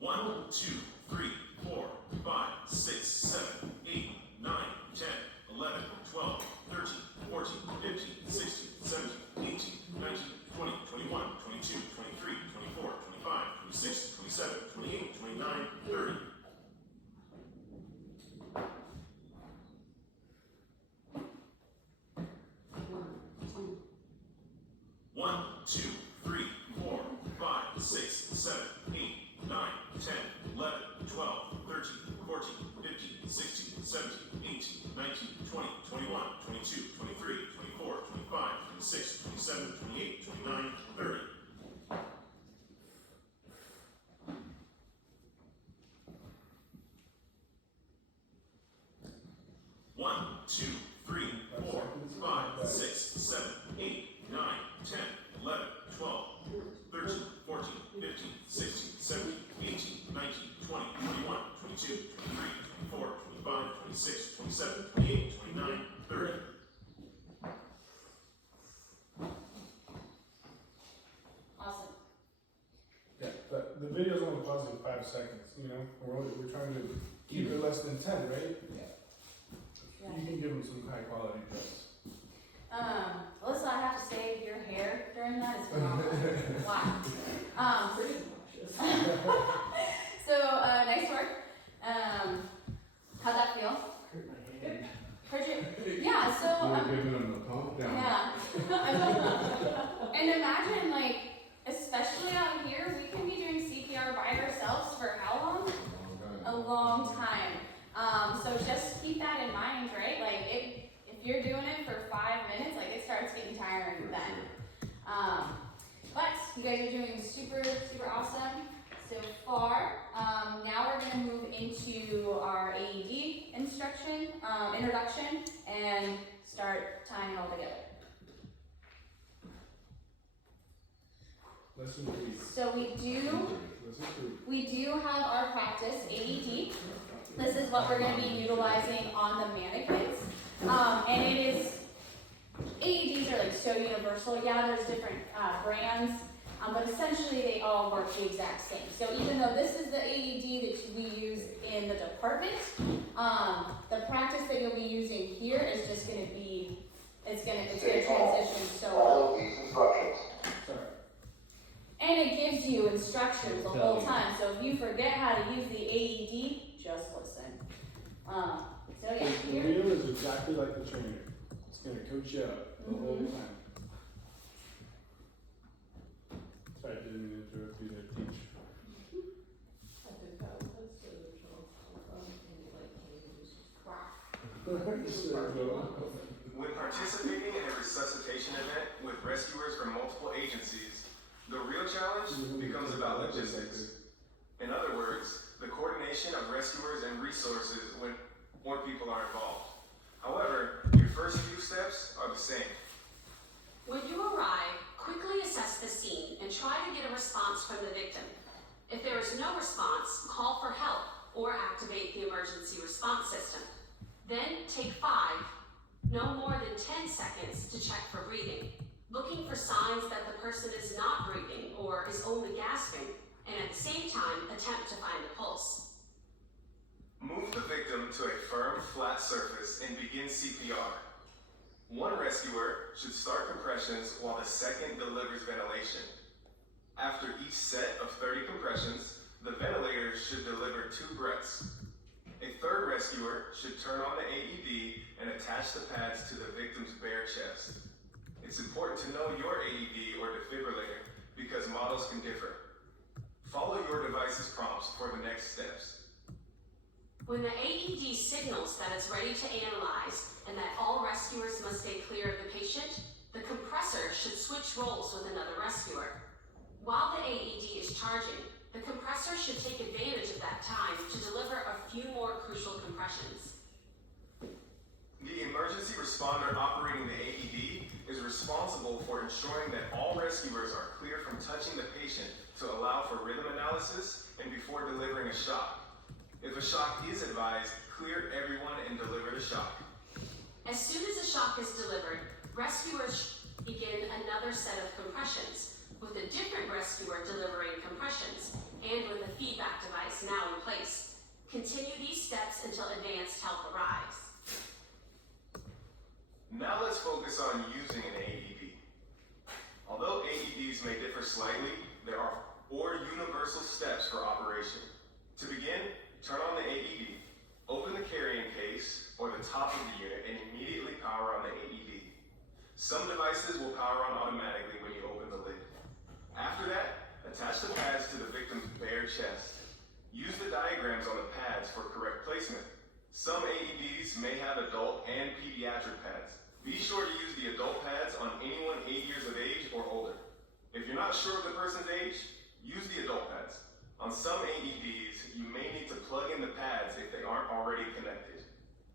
1, 2, 3, 4, 5, 6, 7, 8, 9, 10, 11, 12, 13, 14, 15, 16, 17, 18, 19, 20, 21, 22, 23, 24, 25, 26, 27, 28, 29, 30. One, 2, 3, 4, 5, 6, 7, 8, 9, 10, 11, 12, 13, 14, 15, 16, 17, 18, 19, 20, 21, 22, 23, 24, 25, 26, 27, 28, 29, 30. One, 2, 3, 4, 5, 6, 7, 8, 9, 10, 11, 12, 13, 14, 15, 16, 17, 18, 19, 20, 21, 22, 23, 24, 25, 26, 27, 28, 29, 30. Awesome. Yeah, the video's only pausing 5 seconds, you know? We're trying to keep it less than 10, right? Yeah. You can give them some high quality drugs. Alyssa, I have to say, your hair during that is phenomenal. Wow. Pretty nauseous. So, nice work. How'd that feel? Hurt my hand. Heard you? Yeah, so, You're giving them a pump down. yeah. And imagine, like, especially out here, we can be doing CPR by ourselves for how long? A long time. So just keep that in mind, right? Like, if you're doing it for 5 minutes, like, it starts getting tiring then. But you guys are doing super, super awesome so far. Now we're gonna move into our AED introduction, and start tying it all together. Lesson 3. So we do have our practice AED. This is what we're going to be utilizing on the mannequins. And it is, AEDs are like so universal. Yeah, there's different brands, but essentially they all work the exact same. So even though this is the AED that we use in the department, the practice that you'll be using here is just going to be, it's going to transition so well. Follow these instructions. Sorry. And it gives you instructions the whole time. So if you forget how to use the AED, just listen. So yeah, The here. wheel is exactly like the trainer. It's gonna coach you up the whole Mhm. time. Sorry, I didn't mean to interrupt you there, teach. I think that was the original. And like, can you just crack? When participating in a resuscitation event with rescuers from multiple agencies, the real challenge becomes about logistics. In other words, the coordination of rescuers and resources when more people are involved. However, your first few steps are the same. When you arrive, quickly assess the scene and try to get a response from the victim. If there is no response, call for help or activate the emergency response system. Then take 5, no more than 10 seconds to check for breathing, looking for signs that the person is not breathing or is only gasping, and at the same time attempt to find a pulse. Move the victim to a firm, flat surface and begin CPR. One rescuer should start compressions while the second delivers ventilation. After each set of 30 compressions, the ventilator should deliver 2 breaths. A third rescuer should turn on the AED and attach the pads to the victim's bare chest. It's important to know your AED or defibrillator because models can differ. Follow your device's prompts for the next steps. When the AED signals that it's ready to analyze and that all rescuers must stay clear of the patient, the compressor should switch roles with another rescuer. While the AED is charging, the compressor should take advantage of that time to deliver a few more crucial compressions. The emergency responder operating the AED is responsible for ensuring that all rescuers are clear from touching the patient to allow for rhythm analysis and before delivering a shock. If a shock is advised, clear everyone and deliver the shock. As soon as a shock is delivered, rescuers begin another set of compressions, with a different rescuer delivering compressions, and with a feedback device now in place. Continue these steps until advanced help arrives. Now let's focus on using an AED. Although AEDs may differ slightly, there are 4 universal steps for operation. To begin, turn on the AED, open the carrying case or the top of the unit, and immediately power on the AED. Some devices will power on automatically when you open the lid. After that, attach the pads to the victim's bare chest. Use the diagrams on the pads for correct placement. Some AEDs may have adult and pediatric pads. Be sure to use the adult pads on anyone 8 years of age or older. If you're not sure of the person's age, use the adult pads. On some AEDs, you may need to plug in the pads if they aren't already connected.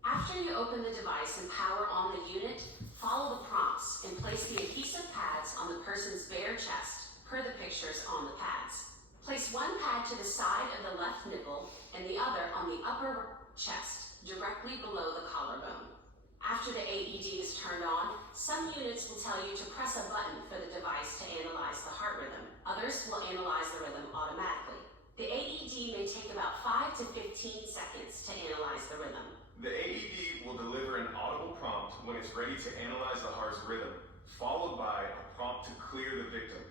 After you open the device and power on the unit, follow the prompts and place the adhesive pads on the person's bare chest, per the pictures on the pads. Place one pad to the side of the left nipple and the other on the upper chest, directly below the collarbone. After the AED is turned on, some units will tell you to press a button for the device to analyze the heart rhythm. Others will analyze the rhythm automatically. The AED may take about 5 to 15 seconds to analyze the rhythm. The AED will deliver an audible prompt when it's ready to analyze the heart's rhythm, followed by a prompt to clear the victim.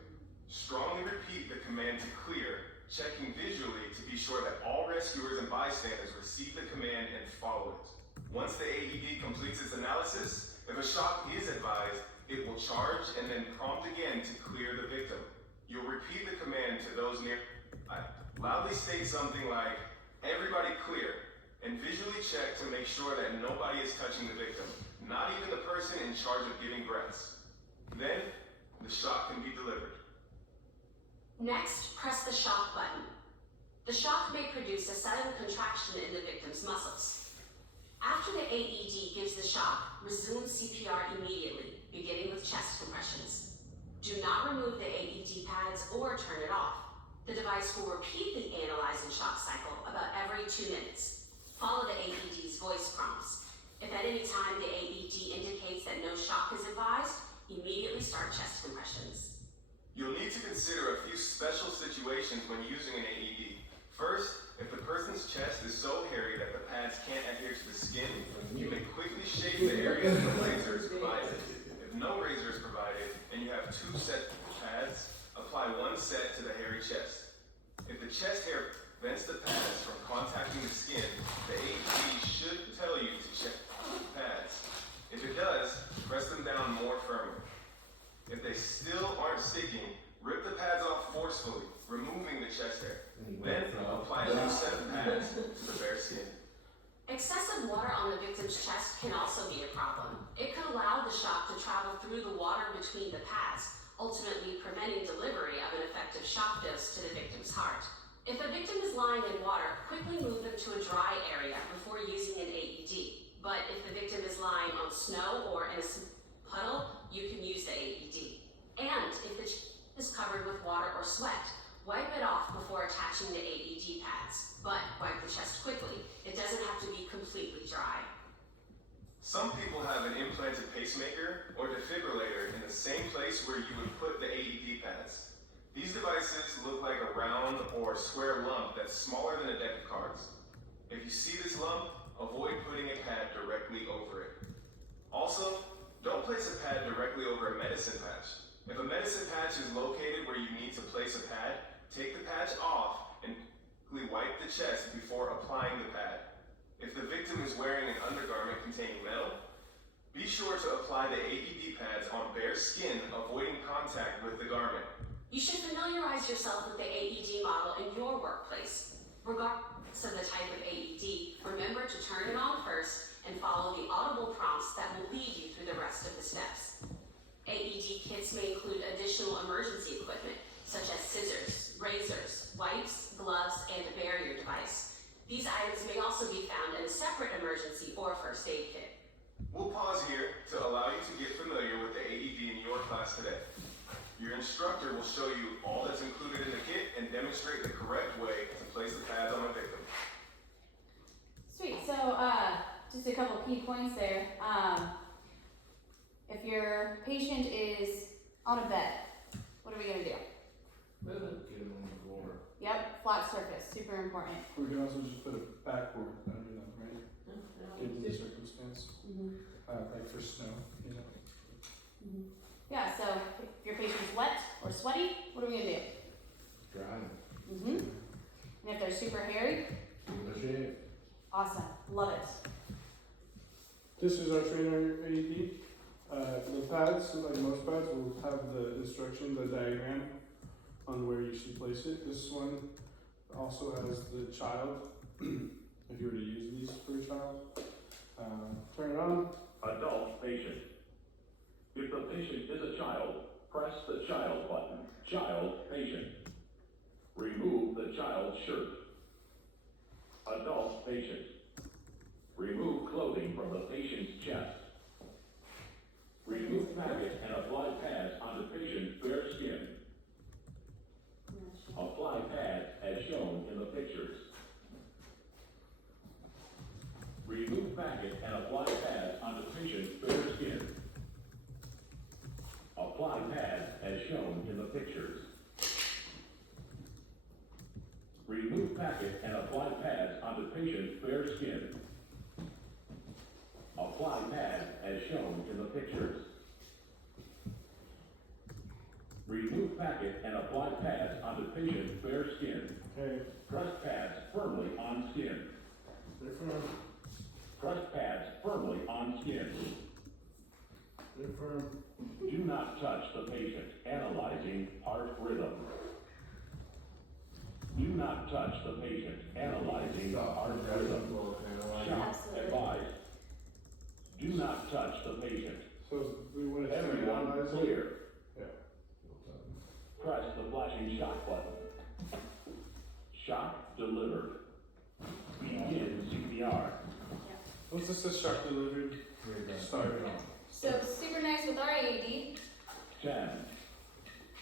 Strongly repeat the command to clear, checking visually to be sure that all rescuers and bystanders receive the command and follow it. Once the AED completes its analysis, if a shock is advised, it will charge and then prompt again to clear the victim. You'll repeat the command to those near. Loudly state something like, "Everybody clear," and visually check to make sure that nobody is touching the victim, not even the person in charge of giving breaths. Then, the shock can be delivered. Next, press the shock button. The shock may produce a sudden contraction in the victim's muscles. After the AED gives the shock, resume CPR immediately, beginning with chest compressions. Do not remove the AED pads or turn it off. The device will repeat the analyze and shock cycle about every 2 minutes. Follow the AED's voice prompts. If at any time the AED indicates that no shock is advised, immediately start chest compressions. You'll need to consider a few special situations when using an AED. First, if the person's chest is so hairy that the pads can't adhere to the skin, you may quickly shave the area the razor is provided. If no razor is provided and you have 2 sets of pads, apply 1 set to the hairy chest. If the chest hair prevents the pads from contacting the skin, the AED should tell you to check the pads. If it does, press them down more firmly. If they still aren't sticking, rip the pads off forcefully, removing the chest hair. Then apply a new set of pads to the bare skin. Excessive water on the victim's chest can also be a problem. It could allow the shock to travel through the water between the pads, ultimately preventing delivery of an effective shock dose to the victim's heart. If a victim is lying in water, quickly move them to a dry area before using an AED. But if the victim is lying on snow or in a puddle, you can use the AED. And if the chest is covered with water or sweat, wipe it off before attaching the AED pads. But wipe the chest quickly. It doesn't have to be completely dry. Some people have an implanted pacemaker or defibrillator in the same place where you would put the AED pads. These devices look like a round or square lump that's smaller than a deck of cards. If you see this lump, avoid putting a pad directly over it. Also, don't place a pad directly over a medicine patch. If a medicine patch is located where you need to place a pad, take the patch off and quickly wipe the chest before applying the pad. If the victim is wearing an undergarment containing metal, be sure to apply the AED pads on bare skin, avoiding contact with the garment. You should familiarize yourself with the AED model in your workplace. Regardless of the type of AED, remember to turn it on first and follow the audible prompts that will lead you through the rest of the steps. AED kits may include additional emergency equipment, such as scissors, razors, wipes, gloves, and a barrier device. These items may also be found in a separate emergency or first aid kit. We'll pause here to allow you to get familiar with the AED in your class today. Your instructor will show you all that's included in the kit and demonstrate the correct way to place the pads on a victim. Sweet. So, just a couple key points there. If your patient is on a bed, what are we gonna do? Get him on the floor. Yep, flat surface, super important. We can also just put a backboard under them, right? Given the circumstance, like for snow, you know. Yeah, so if your patient's wet or sweaty, what are we gonna do? Dry. And if they're super hairy, Give it a shave. awesome, love it. This is our trainer AED. The pads, like most pads, will have the instruction, the diagram on where you should place it. This one also has the child, if you were to use these for a child. Turn it on. Adult patient. If the patient is a child, press the child button. Child patient. Remove the child's shirt. Adult patient. Remove clothing from the patient's chest. Remove maggot and apply pads on the patient's bare skin. Apply pads as shown in the pictures. Remove maggot and apply pads on the patient's bare skin. Apply pads as shown in the pictures. Remove maggot and apply pads on the patient's bare skin. Apply pads as shown in the pictures. Remove packet and apply pads on the patient's bare skin. Okay. Press pads firmly on skin. They're firm. Press pads firmly on skin. They're firm. Do not touch the patient. Analyzing heart rhythm. Do not touch the patient. Analyzing heart rhythm. Shock Absolutely. advised. Do not touch the patient. So we want to Everyone analyze it. clear. Yeah. Press the flashing shock button. Shock delivered. Begin CPR. Once this is shock delivered, start it on. So super nice with our AED, 10,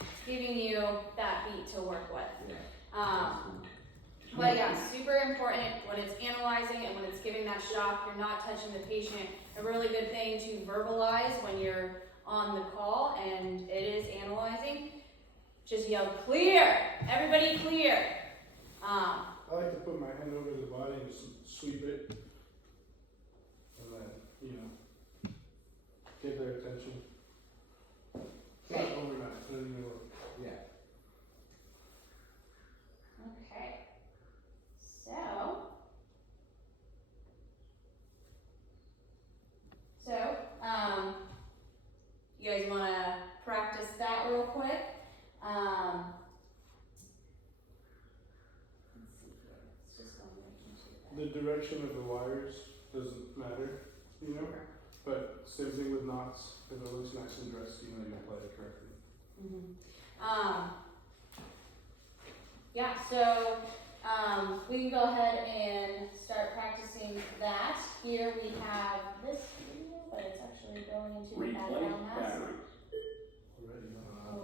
it's giving you that beat to work with. But yeah, super important when it's analyzing and when it's giving that shock, you're not touching the patient. A really good thing to verbalize when you're on the call and it is analyzing, just yell clear, everybody clear. I like to put my hand over the body and just sweep it. And then, get their attention. Not overnight, but in the middle. Yeah. Okay. So, you guys wanna practice that real quick? Let's see here, let's just go right into The direction of the wires doesn't matter, but same thing with knots. If it looks nice and dressed, you apply it correctly. Yeah, so we can go ahead and start practicing that. Here we have this video, but it's actually going into the replace background mask. batteries. Already.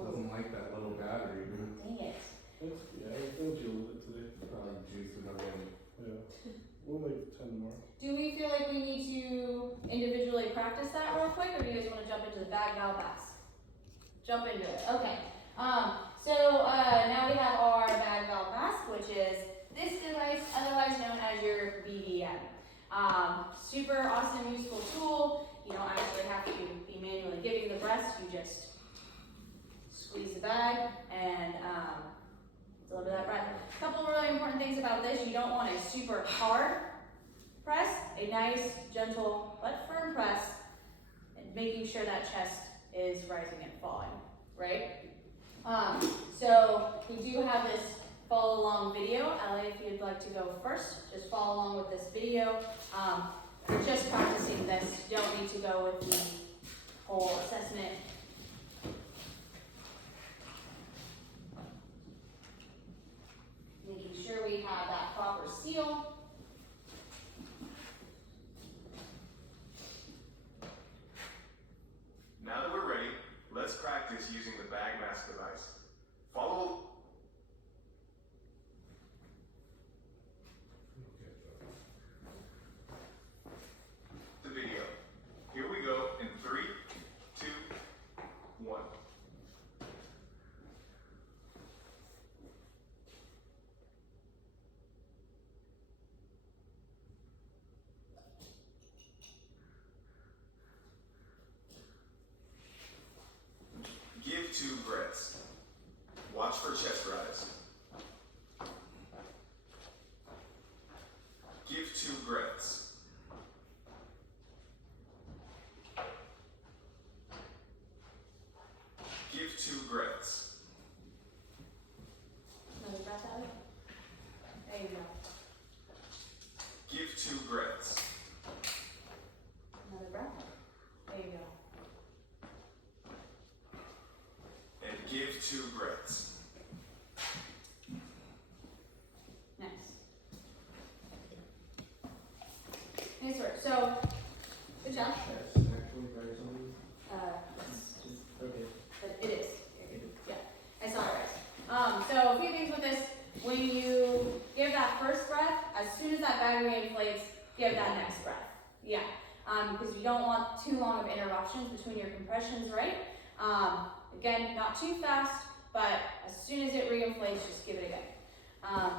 Doesn't like that little battery, dude. Dang it. Yeah, I filled you a little bit today. Probably juiced it already. Yeah. We'll make 10 more. Do we feel like we need to individually practice that real quick, or do you guys want to jump into the bag valve pass? Jump into it. Okay. So now we have our bag valve mask, which is this device, otherwise known as your BVM. Super awesome, useful tool. You don't actually have to be manually giving the breast. You just squeeze the bag and deliver that breath. A couple of really important things about this: you don't want a super hard press, a nice, gentle but firm press, and making sure that chest is rising and falling, right? So we do have this follow along video. Ellie, if you'd like to go first, just follow along with this video. We're just practicing this. You don't need to go with the whole assessment. Making sure we have that proper seal. Now that we're ready, let's practice using the bag mask 2 breaths. Another breath. There you go. And give 2 breaths. Nice. Nice work. So, good job. That's actually very something. Yes. Okay. But it is. Yeah, I saw it right. So a few things with this. When you give that first breath, as soon as that battery inflates, give that next breath. Yeah. Because you don't want too long of interruptions between your compressions, right? Again, not too fast, but as soon as it reinflates, just give it again.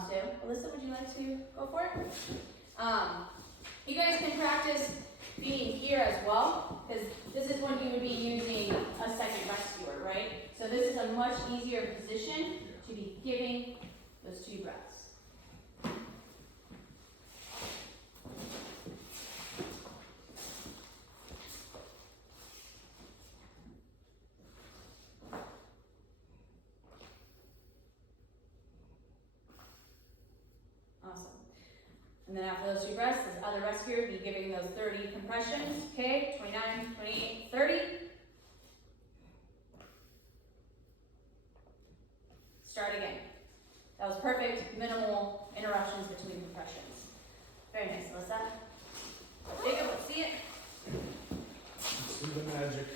So, Alyssa, would you like to go for it? You guys can practice being here as well, because this is when you would be using a second rescuer, right? So this is a much easier position to be giving those 2 breaths. Awesome. And then after those 2 breaths, this other rescuer would be giving those 30 compressions. Okay, 29, 28, 30. Start again. That was perfect, minimal interruptions between compressions. Very nice, Alyssa. Jacob, let's see it. See the magic.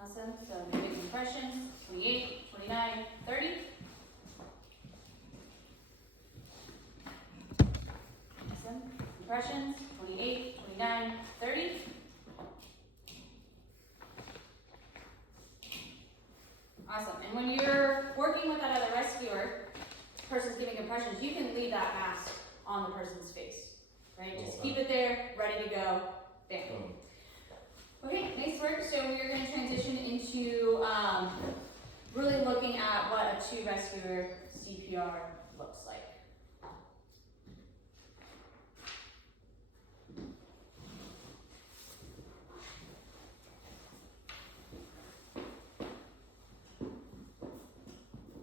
Awesome, so big compressions, 28, 29, 30. Awesome, compressions, 28, 29, 30. Awesome, and when you're working with that other rescuer, person's giving compressions, you can leave that mask on the person's face, right? Just keep it there, ready to go, bam. Okay, nice work. So we're going to transition into really looking at what a 2 rescuer CPR looks like.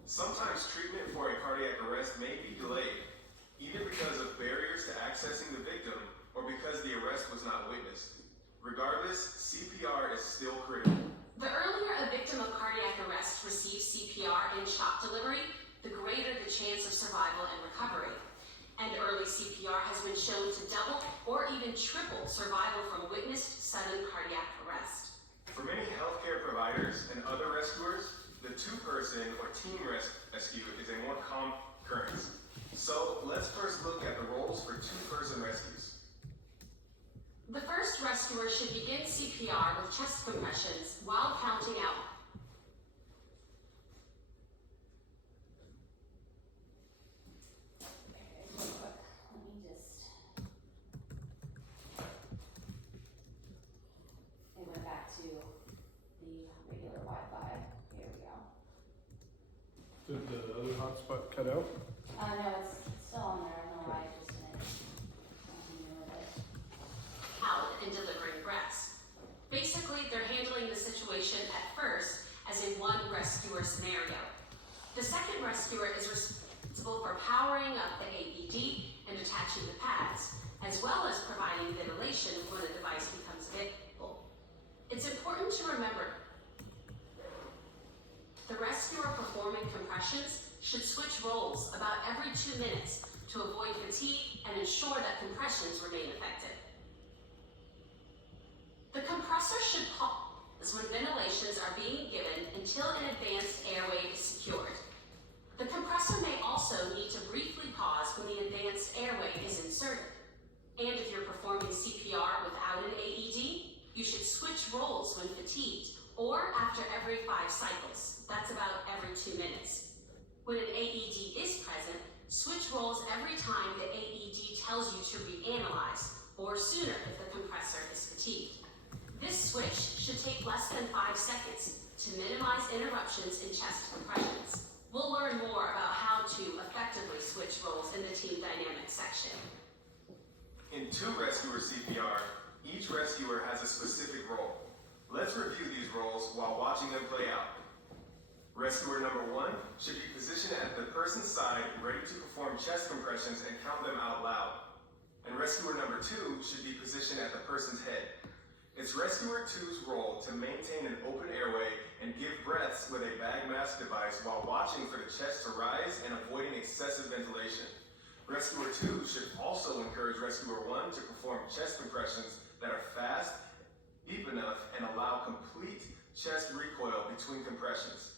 Sometimes treatment for a cardiac arrest may be delayed, either because of barriers to accessing the victim or because the arrest was not witnessed. Regardless, CPR is still critical. The earlier a victim of cardiac arrest receives CPR and shock delivery, the greater the chance of survival and recovery. And early CPR has been shown to double or even triple survival from witnessed sudden cardiac arrest. For many healthcare providers and other rescuers, the 2-person or team rescue is a more common occurrence. So let's first look at the roles for 2-person rescues. The first rescuer should begin CPR with chest compressions while counting out. Okay, real quick. Let me just. It went back to the regular Wi-Fi. Here we go. Did the other hotspot cut out? No, it's still on there. I don't know why it just didn't. Nothing new with it. Out and delivering breaths. Basically, they're handling the situation at first as a 1 rescuer scenario. The second rescuer is responsible for powering up the AED and attaching the pads, as well as providing ventilation when the device becomes available. It's important to remember the rescuer performing compressions should switch roles about every 2 minutes to avoid fatigue and ensure that compressions remain effective. The compressor should pause when ventilations are being given until an advanced airway is secured. The compressor may also need to briefly pause when the advanced airway is inserted. And if you're performing CPR without an AED, you should switch roles when fatigued or after every 5 cycles. That's about every 2 minutes. When an AED is present, switch roles every time the AED tells you to reanalyze, or sooner if the compressor is fatigued. This switch should take less than 5 seconds to minimize interruptions in chest compressions. We'll learn more about how to effectively switch roles in the team dynamics section. In 2 rescuer CPR, each rescuer Let's review these roles while watching them play out. Rescuer number 1 should be positioned at the person's side, ready to perform chest compressions and count them out loud. And rescuer number 2 should be positioned at the person's head. It's rescuer 2's role to maintain an open airway and give breaths with a bag mask device while watching for the chest to rise and avoiding excessive ventilation. Rescuer 2 should also encourage rescuer 1 to perform chest compressions that are fast, deep enough, and allow complete chest recoil between compressions.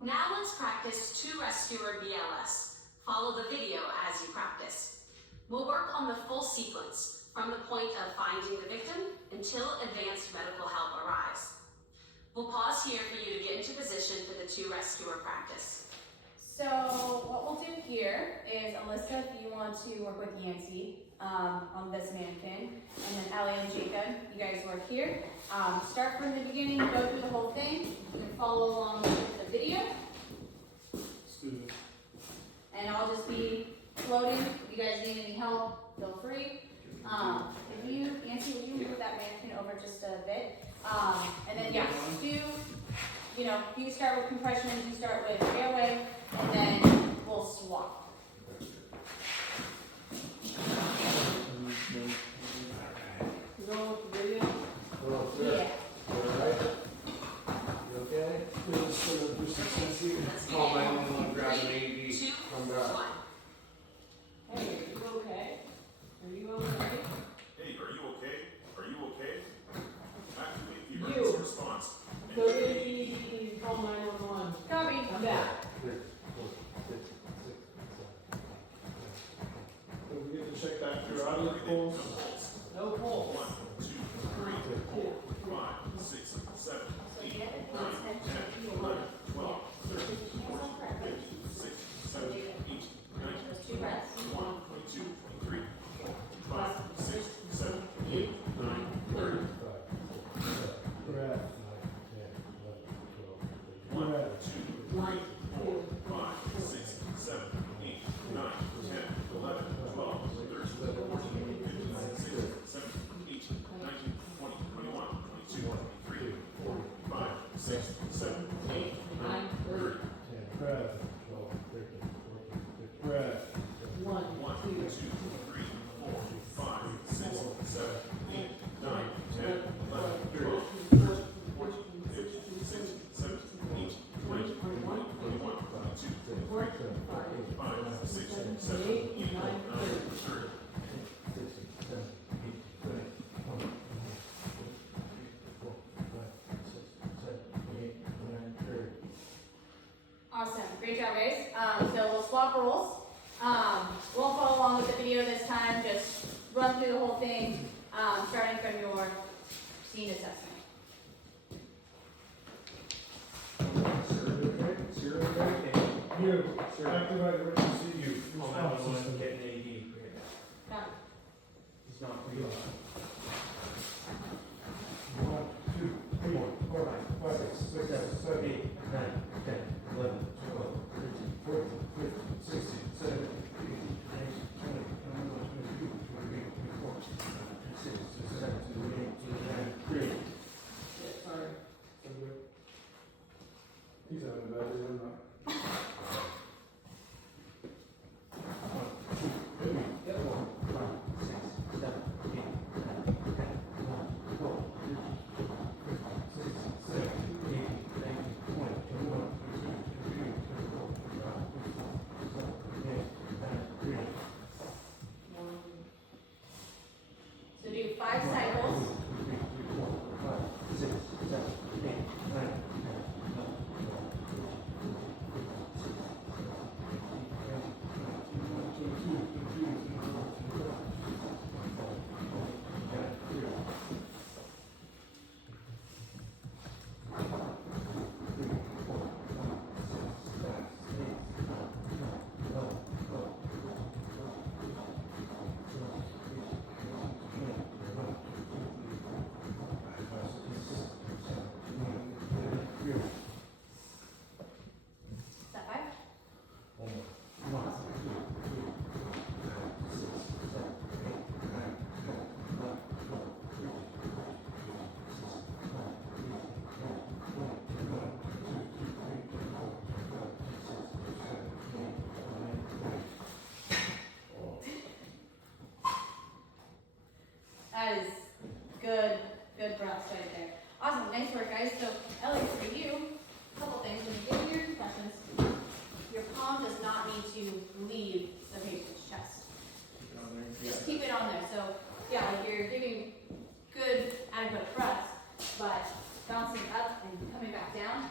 Now let's practice 2 rescuer BLS. Follow the video as you practice. We'll work on the full sequence, from the point of finding the victim until advanced medical help arrives. We'll pause here for you to get into position for the 2 rescuer practice. So what we'll do here is, Alyssa, if you want to work with Yancy on this mannequin, and then Ellie and Jacob, you guys work here. Start from the beginning, go through the whole thing. You can follow along with the video, Let's do this. and I'll just be floating. If you guys need any help, feel free. If you, Yancy, would you move that mannequin over just a bit? And then, yeah, you start with compressions, you start with airway, and then we'll swap. You going with the video? Yeah. Alright? You okay? Just do some sensing. Let's Call begin. 911, grab an 3, AED. 2, Come back. 1. Hey, are you okay? Are you okay? Hey, are you okay? Are you okay? Activate the You. emergency response. and Go to the ED, call 911. Copy. I'm back. Don't forget to check that your audio pulse. No pulse. 1, 2, 3, 4, 5, 6, 7, 8, 9, 10, 11, 12, 13, 14, 15, 16, 17, 18, 19, 2 breaths. 21, 22, 23, 24, 25, 6, 7, 8, 9, 30. Breath. 1, 2, 3, Breath. 4, 5, 6, 7, 8, 9, 10, 11, 12, 13, 14, 15, 16, 17, 18, 19, 20, 21, 22, 23, 4, 5, 6, 7, 8, 9, 30. Breath. Breath. 1, 1, 2, 3, 4, 5, 6, 7, 8, 9, 10, 11, 12, 13, 14, 15, 16, 17, 18, 20, 21, 22, 23, 4, 5, 6, 7, 8, 9, 30. Awesome. Great job, guys. So we'll swap roles. Won't follow along with the video this time. Just run through the whole thing, starting from your scene assessment. You. Activate emergency use. Call 911, get an AED. Copy. It's not for you. 1, 2, 3, 4, 5, 6, 7, 8, 9, 10, 11, 12, 13, 14, 15, 16, 17, 18, 19, 20, 21, 22, 23, 24, 26, 27, 28, 29, 30. Yeah, sorry. He's having a bad day, I'm not. So do 5 cycles. That is good breaths right there. Awesome, nice work, guys. So, Ellie, for you, a couple things. When you give your concussions, your palm does not need to leave the patient's chest. Just keep it on there. So, yeah, like you're giving good, adequate breaths, but bouncing up and coming back down,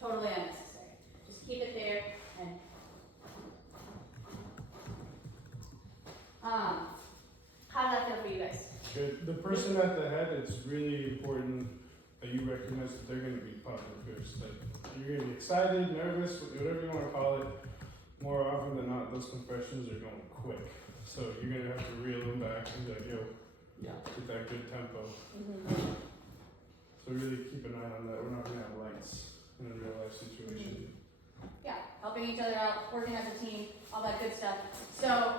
totally unnecessary. Just keep it there and how does that feel for you guys? Good. The person at the head, it's really important that you recognize that they're going to be positive first. Like, you're going to be excited, nervous, whatever you want to call it. More often than not, those compressions are going quick. So you're going to have to reel them back and be like, yo, get that good tempo. So really keep an eye on that. We're not going to have lights in a real life situation. Yeah, helping each other out, working as a team, all that good stuff. So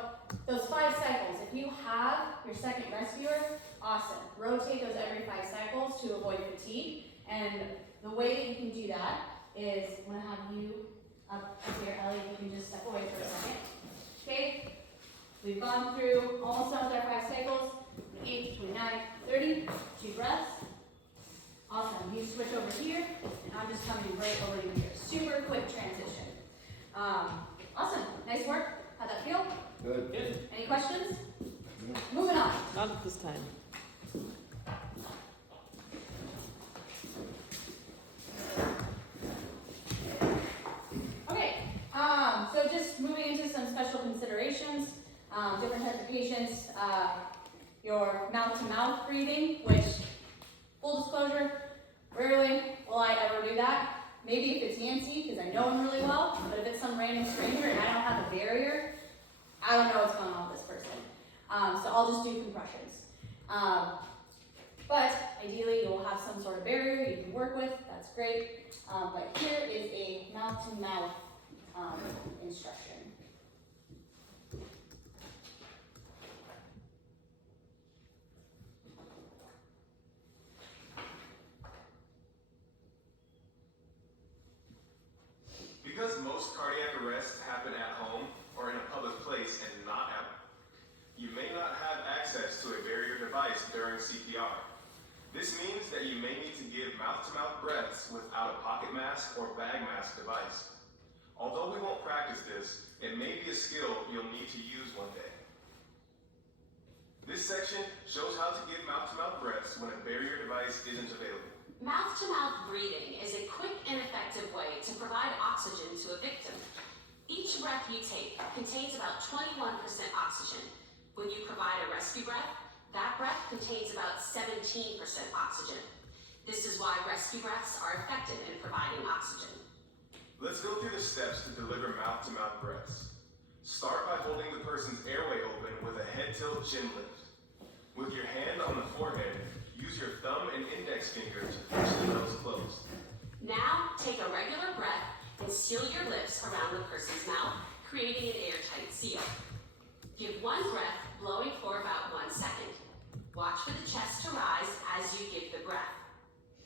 those 5 cycles, if you have your second rescuer, awesome. Rotate those every 5 cycles to avoid fatigue. And the way that you can do that is I'm gonna have you up here, Ellie, if you can just step away for a second. Okay, we've gone through almost done with our 5 cycles. 28, 29, 30, 2 breaths. Awesome, you switch over here, and I'm just coming right over to here. Super quick transition. Awesome, nice work. How'd that feel? Good. Any questions? Moving on. Not at this time. Okay, so just moving into some special considerations, different types of patients, your mouth-to-mouth breathing, which, full disclosure, rarely will I ever do that. Maybe if it's Yancy, because I know him really well, but if it's some random stranger and I don't have a barrier, I don't know what's going on with this person. So I'll just do compressions. But ideally, you'll have some sort of barrier you can work with. That's great. But here is a mouth-to-mouth instruction. Because most cardiac arrests happen at home or in a public place and not at you may not have access to a barrier device during CPR. This means that you may need to give mouth-to-mouth breaths without a pocket mask or bag mask device. Although we won't practice this, it may be a skill you'll need to use one day. This section shows how to give mouth-to-mouth breaths when a barrier device isn't available. Mouth-to-mouth breathing is a quick and effective way to provide oxygen to a victim. Each breath you take contains about 21% oxygen. When you provide a rescue breath, that breath contains about 17% oxygen. This is why rescue breaths are effective in providing oxygen. Let's go through the steps to deliver mouth-to-mouth breaths. Start by holding the person's airway open with a head tilt chin lift. With your hand on the forehead, use your thumb and index finger to push the nose closed. Now, take a regular breath and seal your lips around the person's mouth, creating an airtight seal. Give one breath, blowing for about 1 second. Watch for the chest to rise as you give the breath.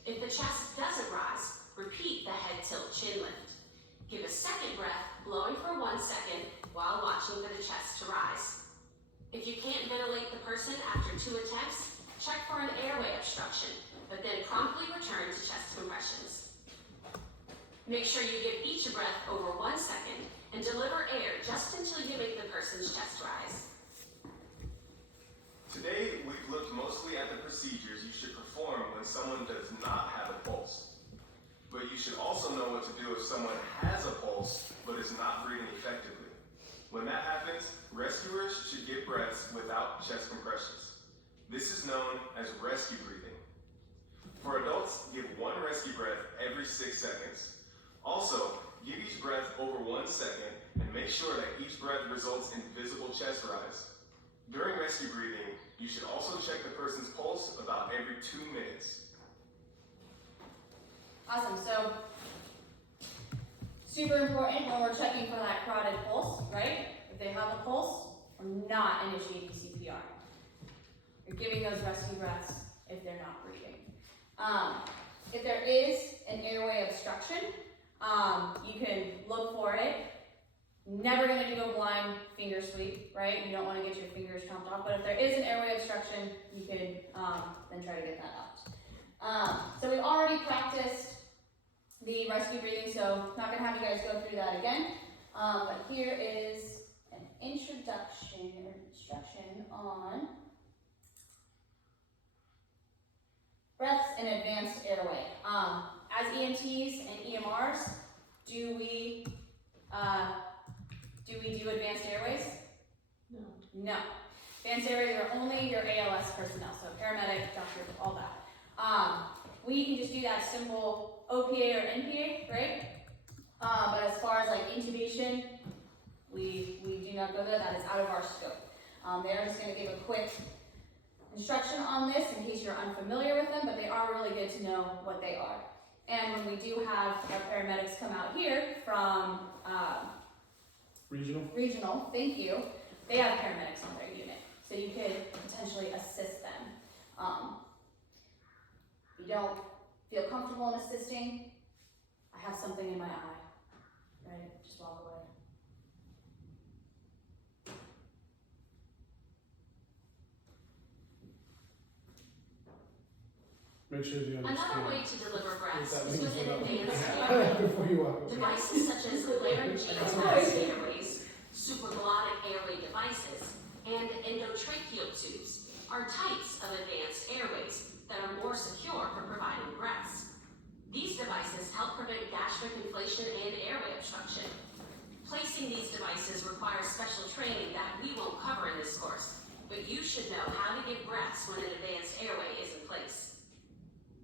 If the chest doesn't rise, repeat the head tilt chin lift. Give a second breath, blowing for 1 second while watching for the chest to rise. If you can't ventilate the person after 2 attempts, check for an airway obstruction, but then promptly return to chest compressions. Make sure you give each breath over 1 second and deliver air just until you make the person's chest rise. Today, we've looked mostly at the procedures you should perform when someone does not have a pulse. But you should also know what to do if someone has a pulse but is not breathing effectively. When that happens, rescuers should give breaths without chest compressions. This is known as rescue breathing. For adults, give 1 rescue breath every 6 seconds. Also, give each breath over 1 second and make sure that each breath results in visible chest rise. During rescue breathing, you should also check the person's pulse about every 2 minutes. Awesome, so super important when we're checking for that carotid pulse, right? If they have a pulse, we're not initiating CPR. You're giving those rescue breaths if they're not breathing. If there is an airway obstruction, you can look for it Never gonna do a blind finger sweep, right? You don't wanna get your fingers chomped off, but if there is an airway obstruction, you could then try to get that out. So we've already practiced the rescue breathing, so not gonna have you guys go through that again. But here is an introduction or instruction on breaths and advanced airway. As EMTs and EMRs, do we do advanced airways? No. No. Advanced airways are only your ALS personnel, so paramedic, doctors, all that. We can just do that simple OPA or NPA, right? But as far as like intubation, we do not go there. That is out of our scope. They're just going to give a quick instruction on this in case you're unfamiliar with them, but they are really good to know what they are. And when we do have our paramedics come out here from regional, thank you, they have paramedics on their unit, so you could potentially assist them. If you don't feel comfortable in assisting, I have something in my eye, right? Just walk away. Make sure you understand. Another way to deliver breaths That is means with an what advanced airway. before you walk away. Devices such as laryngeal airways, supraglottic airway devices, and endotracheal tubes are types of advanced airways that are more secure for providing breaths. These devices help prevent gastric inflation and airway obstruction. Placing these devices requires special training that we won't cover in this course, but you should know how to give breaths when an advanced airway is in place.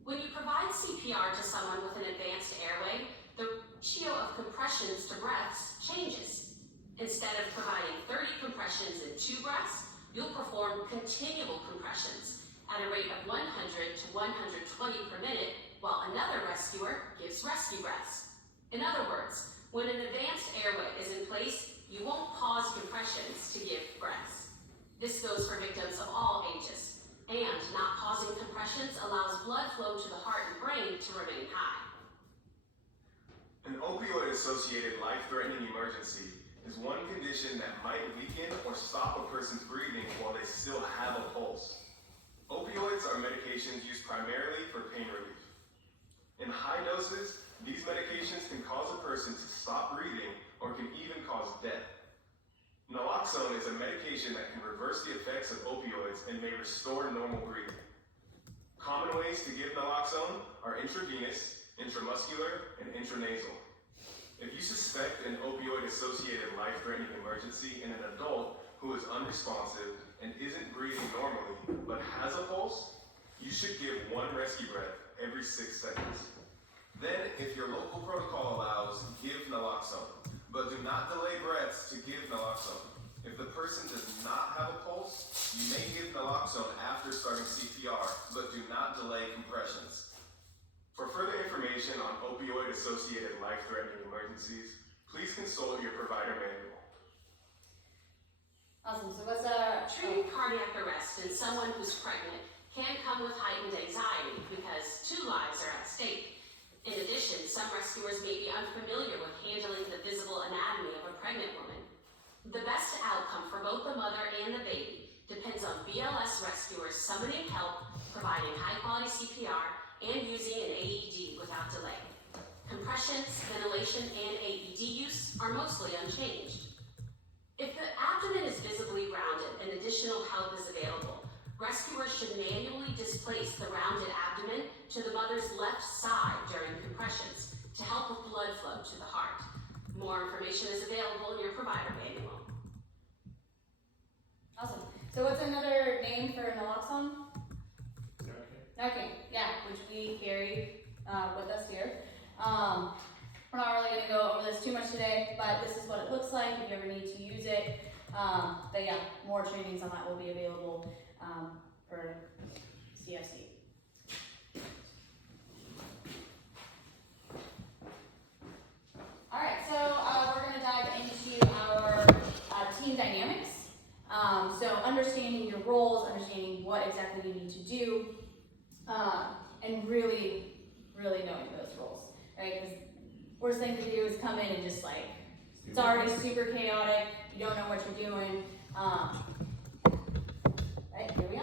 When you provide CPR to someone with an advanced airway, the ratio of compressions to breaths changes. Instead of providing 30 compressions in 2 breaths, you'll perform continual compressions at a rate of 100 to 120 per minute, while another rescuer gives rescue breaths. In other words, when an advanced airway is in place, you won't pause compressions to give breaths. This goes for victims of all ages. And not pausing compressions allows blood flow to the heart and brain to remain high. An opioid-associated life-threatening emergency is one condition that might weaken or stop a person's breathing while they still have a pulse. Opioids are medications used primarily for pain relief. In high doses, these medications can cause a person to stop breathing or can even cause death. Naloxone is a medication that can reverse the effects of opioids and may restore normal breathing. Common ways to give naloxone are intravenous, intramuscular, and intranasal. If you suspect an opioid-associated life-threatening emergency in an adult who is unresponsive and isn't breathing normally but has a pulse, you should give 1 rescue breath every 6 seconds. Then, if your local protocol allows, give naloxone. But do not delay breaths to give naloxone. If the person does not have a pulse, you may give naloxone after starting CPR, but do not delay compressions. For further information on opioid-associated life-threatening emergencies, please consult your provider manual. Awesome, so what's Treating cardiac arrest in someone who's pregnant can come with heightened anxiety because 2 lives are at stake. In addition, some rescuers may be unfamiliar with handling the visible anatomy of a pregnant woman. The best outcome for both the mother and the baby depends on BLS rescuers summoning help, providing high-quality CPR, and using an AED without delay. Compressions, ventilation, and AED use are mostly unchanged. If the abdomen is visibly rounded and additional help is available, rescuers should manually displace the rounded abdomen to the mother's left side during compressions to help with blood flow to the heart. More information is available in your provider manual. awesome. So what's another name for naloxone? Okay. Okay, yeah, which we carry with us here. We're not really going to go over this too much today, but this is what it looks like if you ever need to use it. But yeah, more trainings on that will be available for CFC. Alright, so we're going to dive into our team dynamics. So understanding your roles, understanding what exactly you need to do, and really knowing those roles, right? Because worst thing to do is come in and just like It's already super chaotic, you don't know what you're doing. Right, here we go.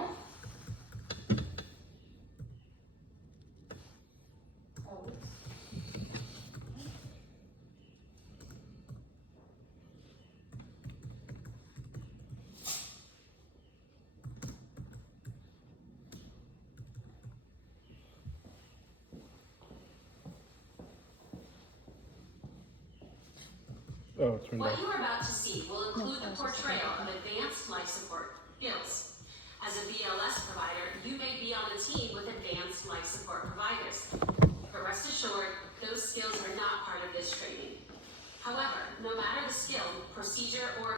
Oh, oops. Oh, it's turned What off. you are about to see will include the portrayal of advanced life support skills. As a BLS provider, you may be on a team with advanced life support providers. But rest assured, those skills are not part of this training. However, no matter the skill, procedure, or